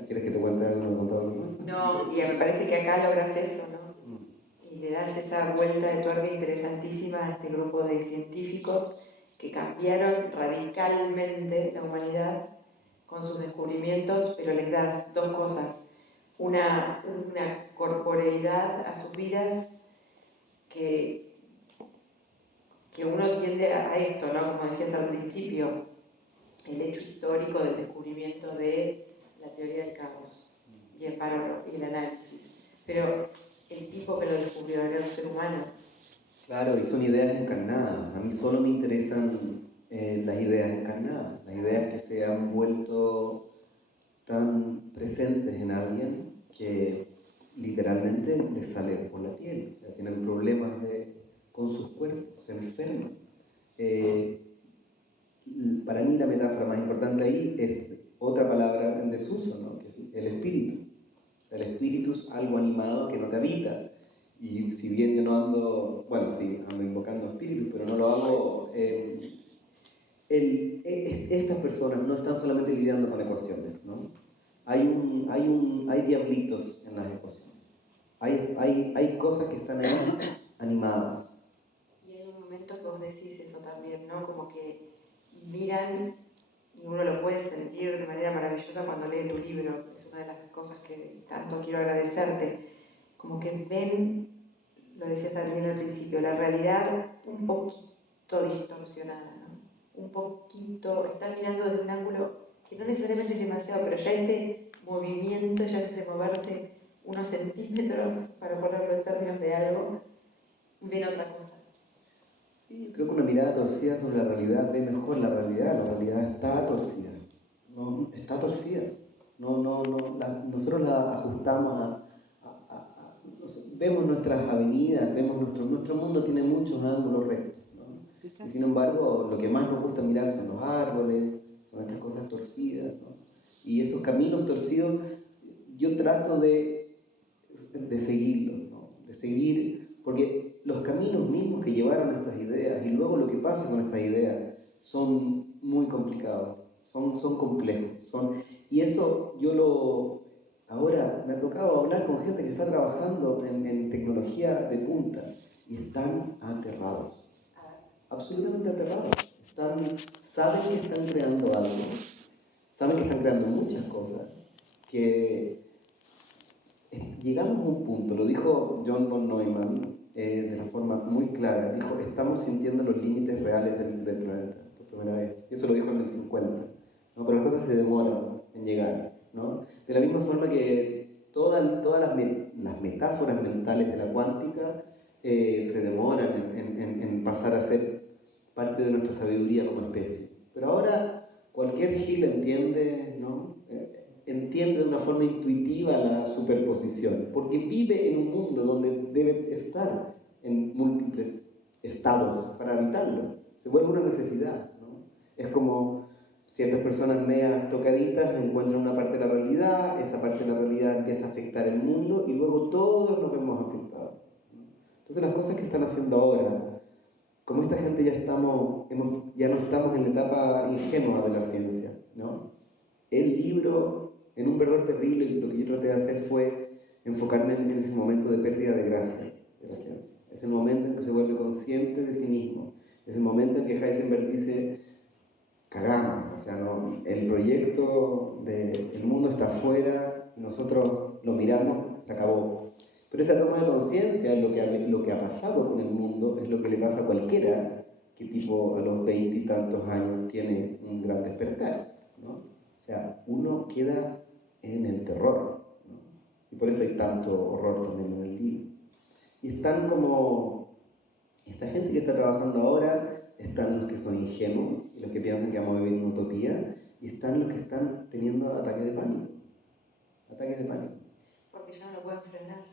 ¿Quieres que te cuente algo que no he contado a los demás? No, y me parece que acá logras eso, ¿no? Y le das esa vuelta de tuerca interesantísima a este grupo de científicos que cambiaron radicalmente la humanidad con sus descubrimientos, pero les das dos cosas. Una corporeidad a sus vidas que uno tiende a esto, ¿no? Como decías al principio, el hecho histórico del descubrimiento de la teoría del caos y el análisis. Pero el tipo que lo descubrió era un ser humano. Claro, y son ideas encarnadas. A mí solo me interesan las ideas encarnadas, las ideas que se han vuelto tan presentes en alguien que literalmente les sale por la piel. O sea, tienen problemas con sus cuerpos, se enferman. Para mí la metáfora más importante ahí es otra palabra en desuso, ¿no? Que es el espíritu. El espíritu es algo animado que no te habita. Y si bien yo no ando, bueno, sí, ando invocando espíritus, pero no lo hago, estas personas no están solamente lidiando con ecuaciones, ¿no? Hay diablitos en las ecuaciones. Hay cosas que están ahí animadas. Y hay un momento que vos decís eso también, ¿no? Como que miran, y uno lo puede sentir de manera maravillosa cuando lee tu libro, es una de las cosas que tanto quiero agradecerte, como que ven, lo decías también al principio, la realidad un poquito distorsionada, ¿no? Un poquito, están mirando desde un ángulo que no necesariamente es demasiado, pero ya ese movimiento, ya ese moverse unos centímetros, para ponerlo en términos de algo, ven otra cosa. Sí, creo que una mirada torcida sobre la realidad ve mejor la realidad está torcida, no, está torcida. Nosotros la ajustamos vemos nuestras avenidas, vemos nuestro mundo tiene muchos ángulos rectos, ¿no? Y sin embargo, lo que más nos gusta mirar son los árboles, son estas cosas torcidas, ¿no? Y esos caminos torcidos, yo trato de seguirlos, ¿no? De seguir, porque los caminos mismos que llevaron a estas ideas y luego lo que pasa con estas ideas son muy complicados, son complejos, y eso ahora me ha tocado hablar con gente que está trabajando en tecnología de punta y están aterrados, absolutamente aterrados. Saben que están creando algo, saben que están creando muchas cosas, que llegamos a un punto, lo dijo John von Neumann de una forma muy clara, dijo, estamos sintiendo los límites reales del planeta por primera vez. Eso lo dijo en el 50, ¿no? Pero las cosas se demoran en llegar, ¿no? De la misma forma que todas las metáforas mentales de la cuántica se demoran en pasar a ser parte de nuestra sabiduría como especie. Pero ahora cualquier gil entiende, ¿no? Entiende de una forma intuitiva la superposición, porque vive en un mundo donde debe estar en múltiples estados para habitarlo. Se vuelve una necesidad, ¿no? Es como ciertas personas medias tocaditas encuentran una parte de la realidad, esa parte de la realidad empieza a afectar el mundo y luego todos nos vemos afectados, ¿no? Entonces las cosas que están haciendo ahora, como esta gente ya no estamos en la etapa ingenua de la ciencia, ¿no? El libro, en un verdor terrible, lo que yo traté de hacer fue enfocarme en ese momento de pérdida de gracia de la ciencia. Es el momento en que se vuelve consciente de sí mismo. Es el momento en que Heisenberg dice, cagamos, o sea, no, el proyecto del mundo está afuera, y nosotros lo miramos, se acabó. Pero esa toma de conciencia, lo que ha pasado con el mundo, es lo que le pasa a cualquiera que tipo a los 20 y tantos años tiene un gran despertar, ¿no? O sea, uno queda en el terror, ¿no? Y por eso hay tanto horror también en el libro. Y están como esta gente que está trabajando ahora, están los que son ingenuos y los que piensan que vamos a vivir en una utopía, y están los que están teniendo ataques de pánico. Ataques de pánico. Porque ya no lo pueden frenar.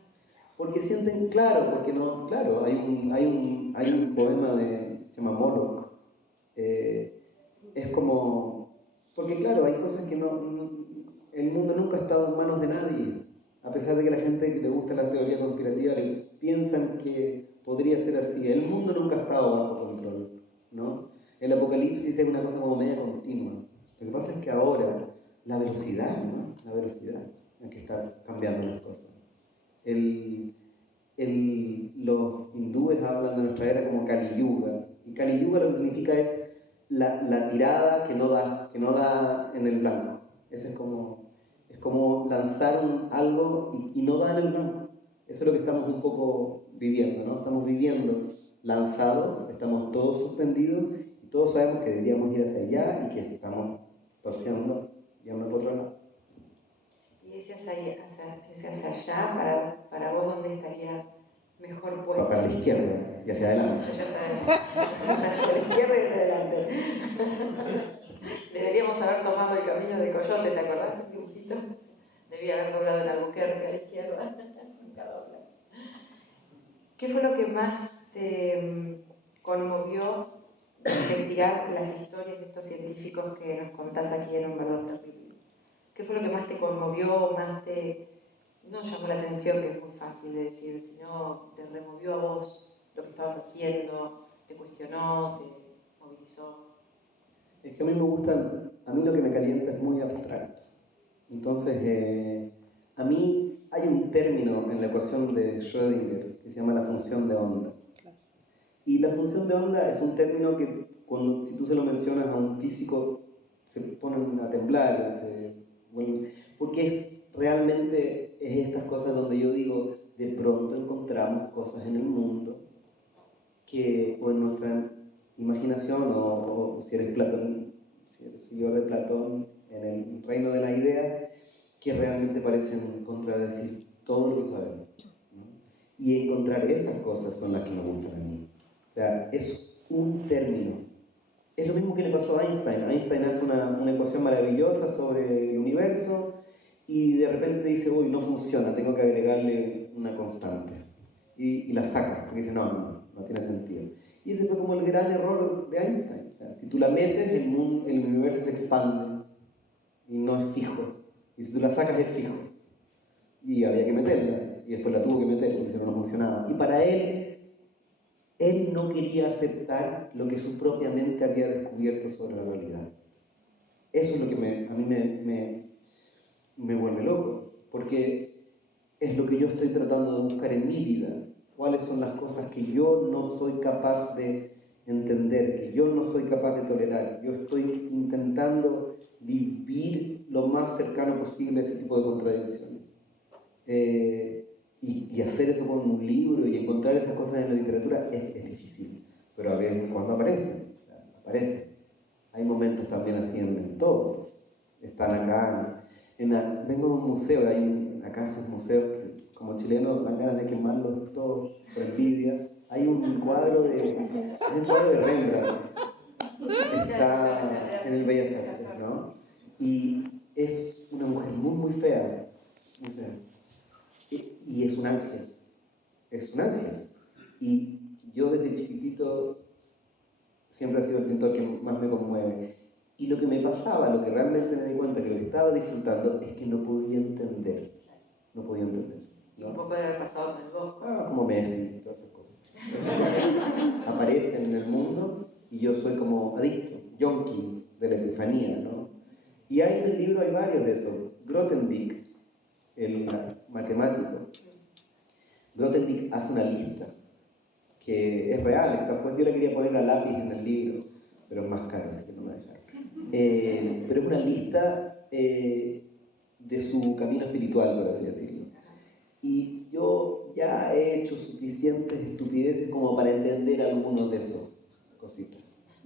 Porque sienten, claro, porque no, claro, hay un poema se llama Moloch. Es como, porque claro, hay cosas que el mundo nunca ha estado en manos de nadie. A pesar de que la gente que le gusta la teoría conspirativa piensan que podría ser así. El mundo nunca ha estado bajo control, ¿no? El apocalipsis es una cosa como media continua. Lo que pasa es que ahora la velocidad, ¿no? La velocidad en que están cambiando las cosas. Los hindúes hablan de nuestra era como Kali Yuga. Y Kali Yuga lo que significa es la tirada que no da en el blanco. Ese es como lanzar algo y no da en el blanco. Eso es lo que estamos un poco viviendo, ¿no? Estamos viviendo lanzados, estamos todos suspendidos y todos sabemos que deberíamos ir hacia allá y que estamos torciendo y andando por otro lado. Y ese hacia allá, para vos, ¿dónde estaría mejor puesto? Para la izquierda y hacia adelante. Hacia la izquierda y hacia adelante. Deberíamos haber tomado el camino de Coyote, ¿te acordás ese dibujito? Debía haber doblado en Albuquerque a la izquierda. Nunca dobla. ¿Qué fue lo que más te conmovió de investigar las historias de estos científicos que nos contás aquí en Un Verdor Terrible? ¿Qué fue lo que más te conmovió, más no llamó la atención, que es muy fácil de decir, sino te removió a vos lo que estabas haciendo, te cuestionó, te movilizó? Es que a mí lo que me calienta es muy abstracto. Entonces, a mí hay un término en la ecuación de Schrödinger que se llama la función de onda. Y la función de onda es un término que si tú se lo mencionas a un físico se ponen a temblar, porque realmente es estas cosas donde yo digo, de pronto encontramos cosas en el mundo o en nuestra imaginación, o si eres Platón, si eres seguidor de Platón, en el reino de la idea, que realmente parecen contradecir todo lo que sabemos, ¿no? Y encontrar esas cosas son las que me gustan a mí. O sea, es un término. Es lo mismo que le pasó a Einstein. Einstein hace una ecuación maravillosa sobre el universo y de repente dice, uy, no funciona, tengo que agregarle una constante. Y la saca, porque dice, no tiene sentido. Y ese fue como el gran error de Einstein. O sea, si tú la metes, el universo se expande y no es fijo. Y si tú la sacas, es fijo. Y había que meterla. Y después la tuvo que meter porque si no, no funcionaba. Y para él no quería aceptar lo que su propia mente había descubierto sobre la realidad. Eso es lo que a mí me vuelve loco. Porque es lo que yo estoy tratando de buscar en mi vida. ¿Cuáles son las cosas que yo no soy capaz de entender, que yo no soy capaz de tolerar? Yo estoy intentando vivir lo más cercano posible a ese tipo de contradicciones. Y hacer eso con un libro y encontrar esas cosas en la literatura es difícil. Pero a ver cuando aparecen, o sea, aparecen. Hay momentos también así en todo. Están acá. Vengo de un museo, acá esos museos que como chilenos dan ganas de quemarlos todos por envidia. Hay un cuadro de Rembrandt, está en el Bellas Artes, ¿no? Y es una mujer muy fea, muy fea. Y es un ángel, Y yo desde chiquitito siempre he sido el pintor que más me conmueve. Y lo que me pasaba, lo que realmente me di cuenta que lo estaba disfrutando, es que no podía entender. ¿No? Y un poco de haber pasado con el Bosco. Como Messi, todas esas cosas. Aparecen en el mundo y yo soy como adicto, yonki de la epifanía, ¿no? Y ahí en el libro hay varios de esos. Grothendieck, el matemático, Grothendieck hace una lista que es real, pues yo le quería poner a lápiz en el libro, pero es más caro, así que no me dejaron. Pero es una lista de de su camino espiritual, por así decirlo. Y yo ya he hecho suficientes estupideces como para entender algunos de esos cositas.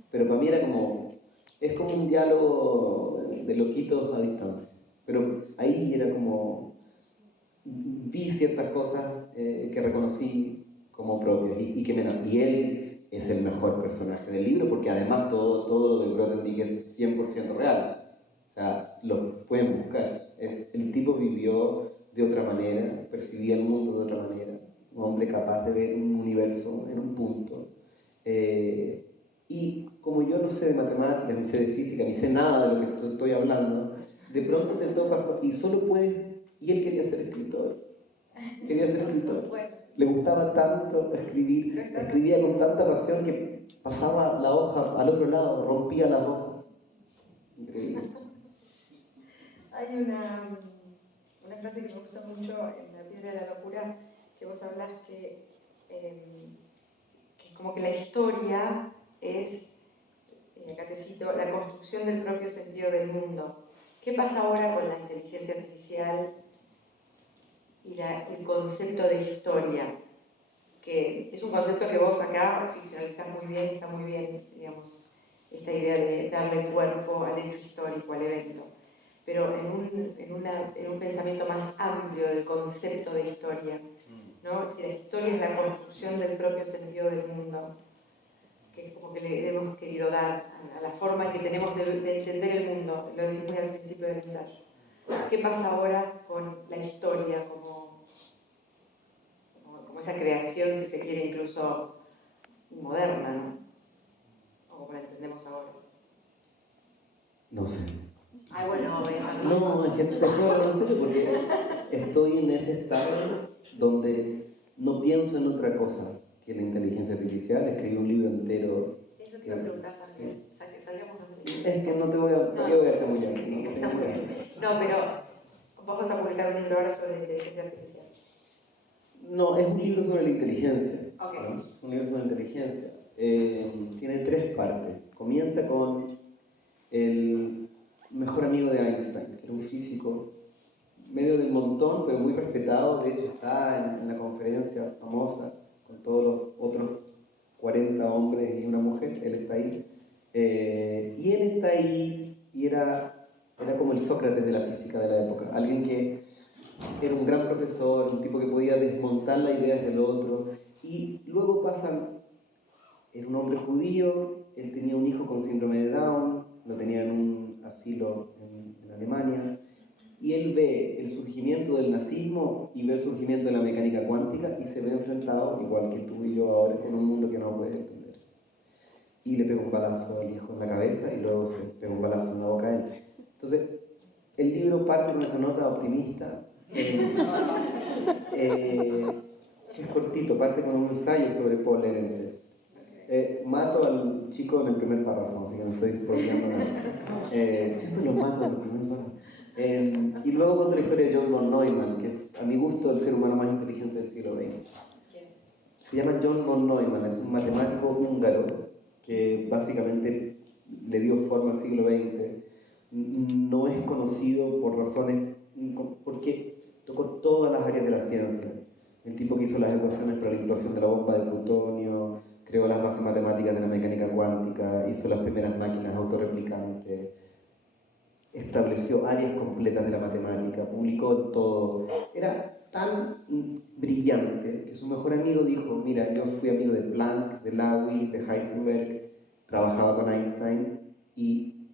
Pero para mí era como, es como un diálogo de loquitos a distancia. Pero ahí era como, vi ciertas cosas que reconocí como propias y él es el mejor personaje del libro porque además todo lo de Grothendieck es 100% real. O sea, lo pueden buscar. El tipo vivió de otra manera, percibía el mundo de otra manera. Un hombre capaz de ver un universo en un punto. Y como yo no sé de matemáticas, ni sé de física, ni sé nada de lo que estoy hablando, de pronto te topas y solo puedes... Y él quería ser escritor. Quería ser escritor. Le gustaba tanto escribir, escribía con tanta pasión que pasaba la hoja al otro lado, rompía la hoja. Increíble. Hay una frase que me gusta mucho en La piedra de la locura, que vos hablas que como que la historia es, acá te cito, la construcción del propio sentido del mundo. ¿Qué pasa ahora con la inteligencia artificial y el concepto de historia? Que es un concepto que vos acá ficcionalizás muy bien, está muy bien, digamos, esta idea de darle cuerpo al hecho histórico, al evento. Pero en un pensamiento más amplio del concepto de historia, ¿no? Si la historia es la construcción del propio sentido del mundo, que es como que le hemos querido dar a la forma que tenemos de entender el mundo, lo decimos al principio del ensayo. ¿Qué pasa ahora con la historia como esa creación, si se quiere, incluso moderna, ¿no? O como la entendemos ahora? No sé. Ay, bueno, No, es que te puedo hablar en serio porque estoy en ese estado donde no pienso en otra cosa que la inteligencia artificial. Escribí un libro entero. Eso te iba a preguntar también. Sí. O sea, que salgamos de... Es que no te voy a, ¿para qué voy a chamullar? No, pero vamos a publicar un libro ahora sobre inteligencia artificial. No, es un libro sobre la inteligencia. Okay. ¿No? Es un libro sobre inteligencia. Tiene 3 partes. Comienza con el mejor amigo de Einstein, que era un físico medio del montón, pero muy respetado. De hecho, está en la conferencia famosa con todos los otros 40 hombres y una mujer. Él está ahí. Y él está ahí y era como el Sócrates de la física de la época. Alguien que era un gran profesor, un tipo que podía desmontar las ideas del otro. Y luego pasan, era un hombre judío, él tenía un hijo con síndrome de Down, lo tenía en un asilo en Alemania, y él ve el surgimiento del nazismo y ve el surgimiento de la mecánica cuántica y se ve enfrentado, igual que tú y yo ahora, con un mundo que no puede entender. Y le pega un balazo al hijo en la cabeza y luego se pega un balazo en la boca a él. Entonces, el libro parte con esa nota optimista, que es cortito, parte con un ensayo sobre Paul Ehrenfest. Mato al chico en el primer párrafo, así que no estoy spoileando nada. Siempre lo mato en el primer párrafo. Y luego cuento la historia de John von Neumann, que es, a mi gusto, el ser humano más inteligente del siglo XX. Se llama John von Neumann, es un matemático húngaro que básicamente le dio forma al siglo XX. No es conocido por razones, porque tocó todas las áreas de la ciencia. El tipo que hizo las ecuaciones para la implosión de la bomba de plutonio, creó las bases matemáticas de la mecánica cuántica, hizo las primeras máquinas autorreplicantes, estableció áreas completas de la matemática, publicó todo. Era tan brillante que su mejor amigo dijo, mira, yo fui amigo de Planck, de Lowey, de Heisenberg, trabajaba con Einstein y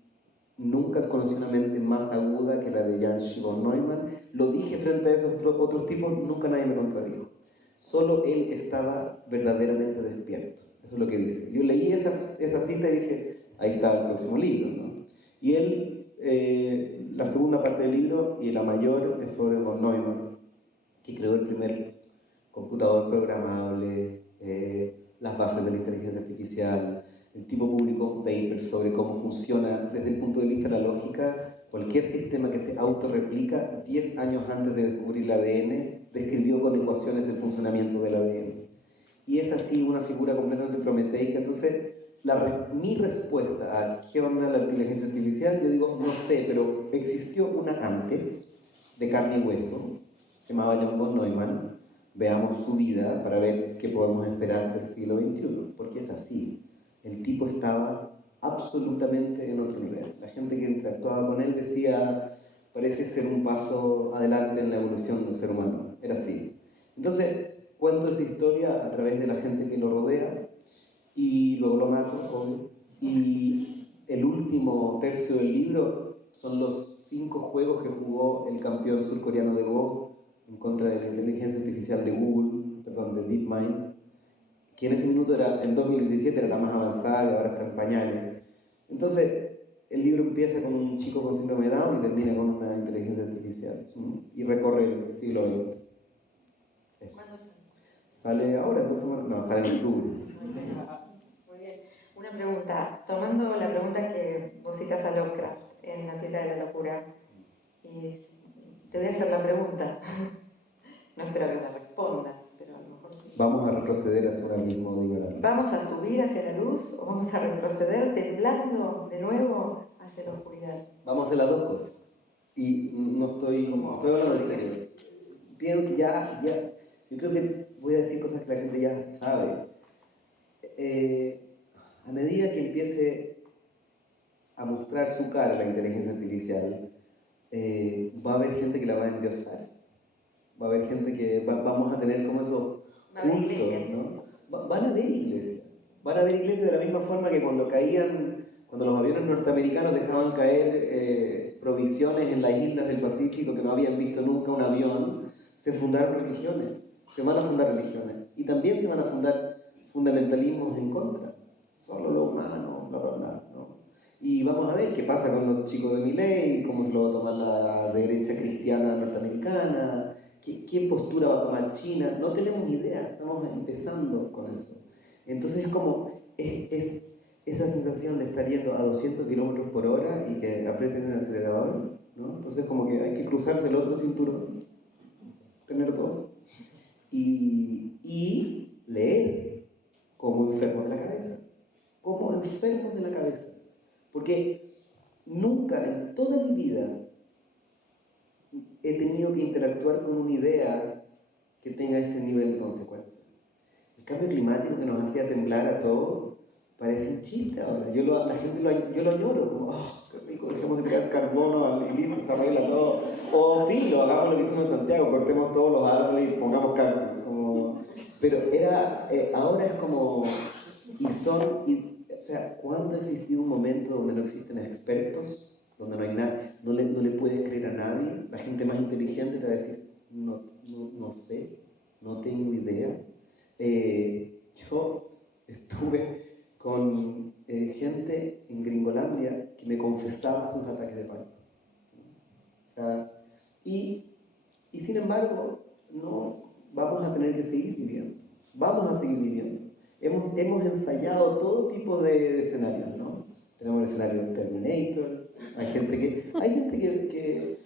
nunca conocí una mente más aguda que la de Jan von Neumann. Lo dije frente a esos otros tipos, nunca nadie me contradijo. Solo él estaba verdaderamente despierto. Eso es lo que dice. Yo leí esa cita y dije, ahí está el próximo libro, ¿no? Y él, la segunda parte del libro, y la mayor, es sobre von Neumann, que creó el primer computador programable, las bases de la inteligencia artificial. El tipo publicó un paper sobre cómo funciona desde el punto de vista de la lógica. Cualquier sistema que se autorreplica, 10 años antes de descubrir el ADN, describió con ecuaciones el funcionamiento del ADN. Y es así una figura completamente prometeica. Entonces, mi respuesta a qué onda la inteligencia artificial, yo digo, no sé, pero existió una antes, de carne y hueso, se llamaba John von Neumann. Veamos su vida para ver qué podemos esperar del siglo XXI, porque es así. El tipo estaba absolutamente en otro nivel. La gente que interactuaba con él decía, parece ser un paso adelante en la evolución del ser humano. Era así. Entonces, cuento esa historia a través de la gente que lo rodea y luego lo mato, obvio. Y el último tercio del libro son los 5 juegos que jugó el campeón surcoreano de Go en contra de la inteligencia artificial de Google, perdón, de DeepMind, que en ese minuto en 2017 era la más avanzada y ahora está en pañales. Entonces, el libro empieza con un chico con síndrome de Down y termina con una inteligencia artificial y recorre el siglo XX. Eso. ¿Cuándo Sale ahora, entonces, no, sale en octubre. Muy bien. Una pregunta, tomando la pregunta que vos citas a Lovecraft en La piedra de la locura, y te voy a hacer la pregunta. No espero que me respondas, pero a lo mejor sí. Vamos a retroceder hacia un abismo de ignorancia. ¿Vamos a subir hacia la luz o vamos a retroceder temblando de nuevo hacia la oscuridad? Vamos a hacer las dos cosas. Y no estoy hablando en serio. Yo creo que voy a decir cosas que la gente ya sabe. A medida que empiece a mostrar su cara la inteligencia artificial, va a haber gente que la va a endiosar. Va a haber gente que vamos a tener como esos Va a haber cultos, iglesias. ¿no? Van a haber iglesias. Van a haber iglesias de la misma forma que cuando los aviones norteamericanos dejaban caer provisiones en las islas del Pacífico que no habían visto nunca un avión, se fundaron religiones. Se van a fundar religiones. Y también se van a fundar fundamentalismos en contra. Solo lo humano, bla, bla, bla, ¿no? Y vamos a ver qué pasa con los chicos de Milei, cómo se lo va a tomar la derecha cristiana norteamericana, qué postura va a tomar China. No tenemos idea, estamos empezando con eso. Entonces es como, es esa sensación de estar yendo a 200 kilómetros por hora y que aprieten el acelerador, ¿no? Entonces como que hay que cruzarse el otro cinturón, tener dos, y leer como enfermos de la cabeza. Como enfermos de la cabeza. Porque nunca en toda mi vida he tenido que interactuar con una idea que tenga ese nivel de consecuencia. El cambio climático que nos hacía temblar a todos parece un chiste ahora. Yo lo añoro, como, oh, qué rico, dejemos de tirar carbono y listo, se arregla todo. O filo, hagamos lo que hicimos en Santiago, cortemos todos los árboles y pongamos cactus. Pero ahora es como, o sea, ¿cuándo ha existido un momento donde no existen expertos? Donde no hay nada, no le puedes creer a nadie. La gente más inteligente te va a decir, no sé, no tengo idea. Yo estuve con gente en Gringolandia que me confesaba sus ataques de pánico. O sea, y sin embargo, no vamos a tener que seguir viviendo. Vamos a seguir viviendo. Hemos ensayado todo tipo de escenarios, ¿no? Tenemos el escenario de Terminator, hay gente que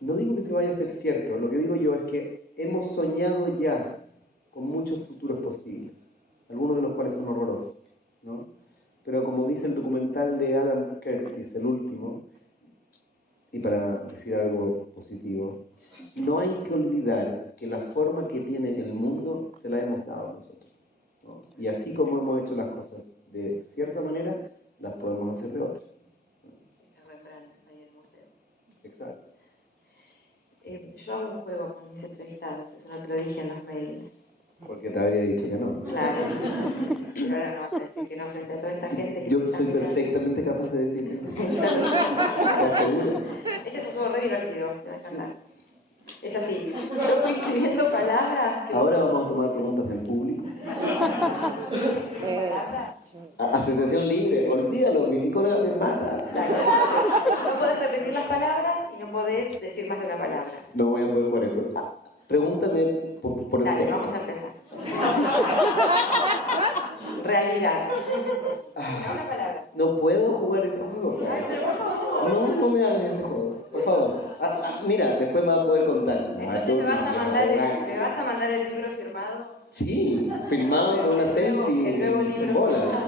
no digo que se vaya a ser cierto, lo que digo yo es que hemos soñado ya con muchos futuros posibles, algunos de los cuales son horrorosos, ¿no? Pero como dice el documental de Adam Curtis, el último, y para decir algo positivo, no hay que olvidar que la forma que tiene el mundo se la hemos dado a nosotros, ¿no? Y así como hemos hecho las cosas de cierta manera, las podemos hacer de otra. El refrán ahí en el museo. Exacto. Yo hago un juego con mis entrevistados, eso no te lo dije en los mails. Porque te habría dicho que no. Claro, pero ahora no vas a decir que no frente a toda esta gente que Yo está soy mirando. perfectamente capaz de decir que no. Te aseguro. Este es un juego re divertido, te va a encantar. Es así, yo fui escribiendo palabras que... Ahora vamos a tomar preguntas del público. palabras. Asociación libre, olvídalo, mi psicóloga me mata. No podés repetir las palabras y no podés decir más de una palabra. No voy a poder jugar esto. Pregúntame por el Dale, sexo. vamos a empezar. Realidad. Una palabra. No puedo jugar este juego. Ay, pero por favor. No me hagas este juego, por favor. Mira, después me vas a poder contar. Entonces me vas a mandar el libro firmado. Sí, filmado con una selfie. El nuevo libro. Bola.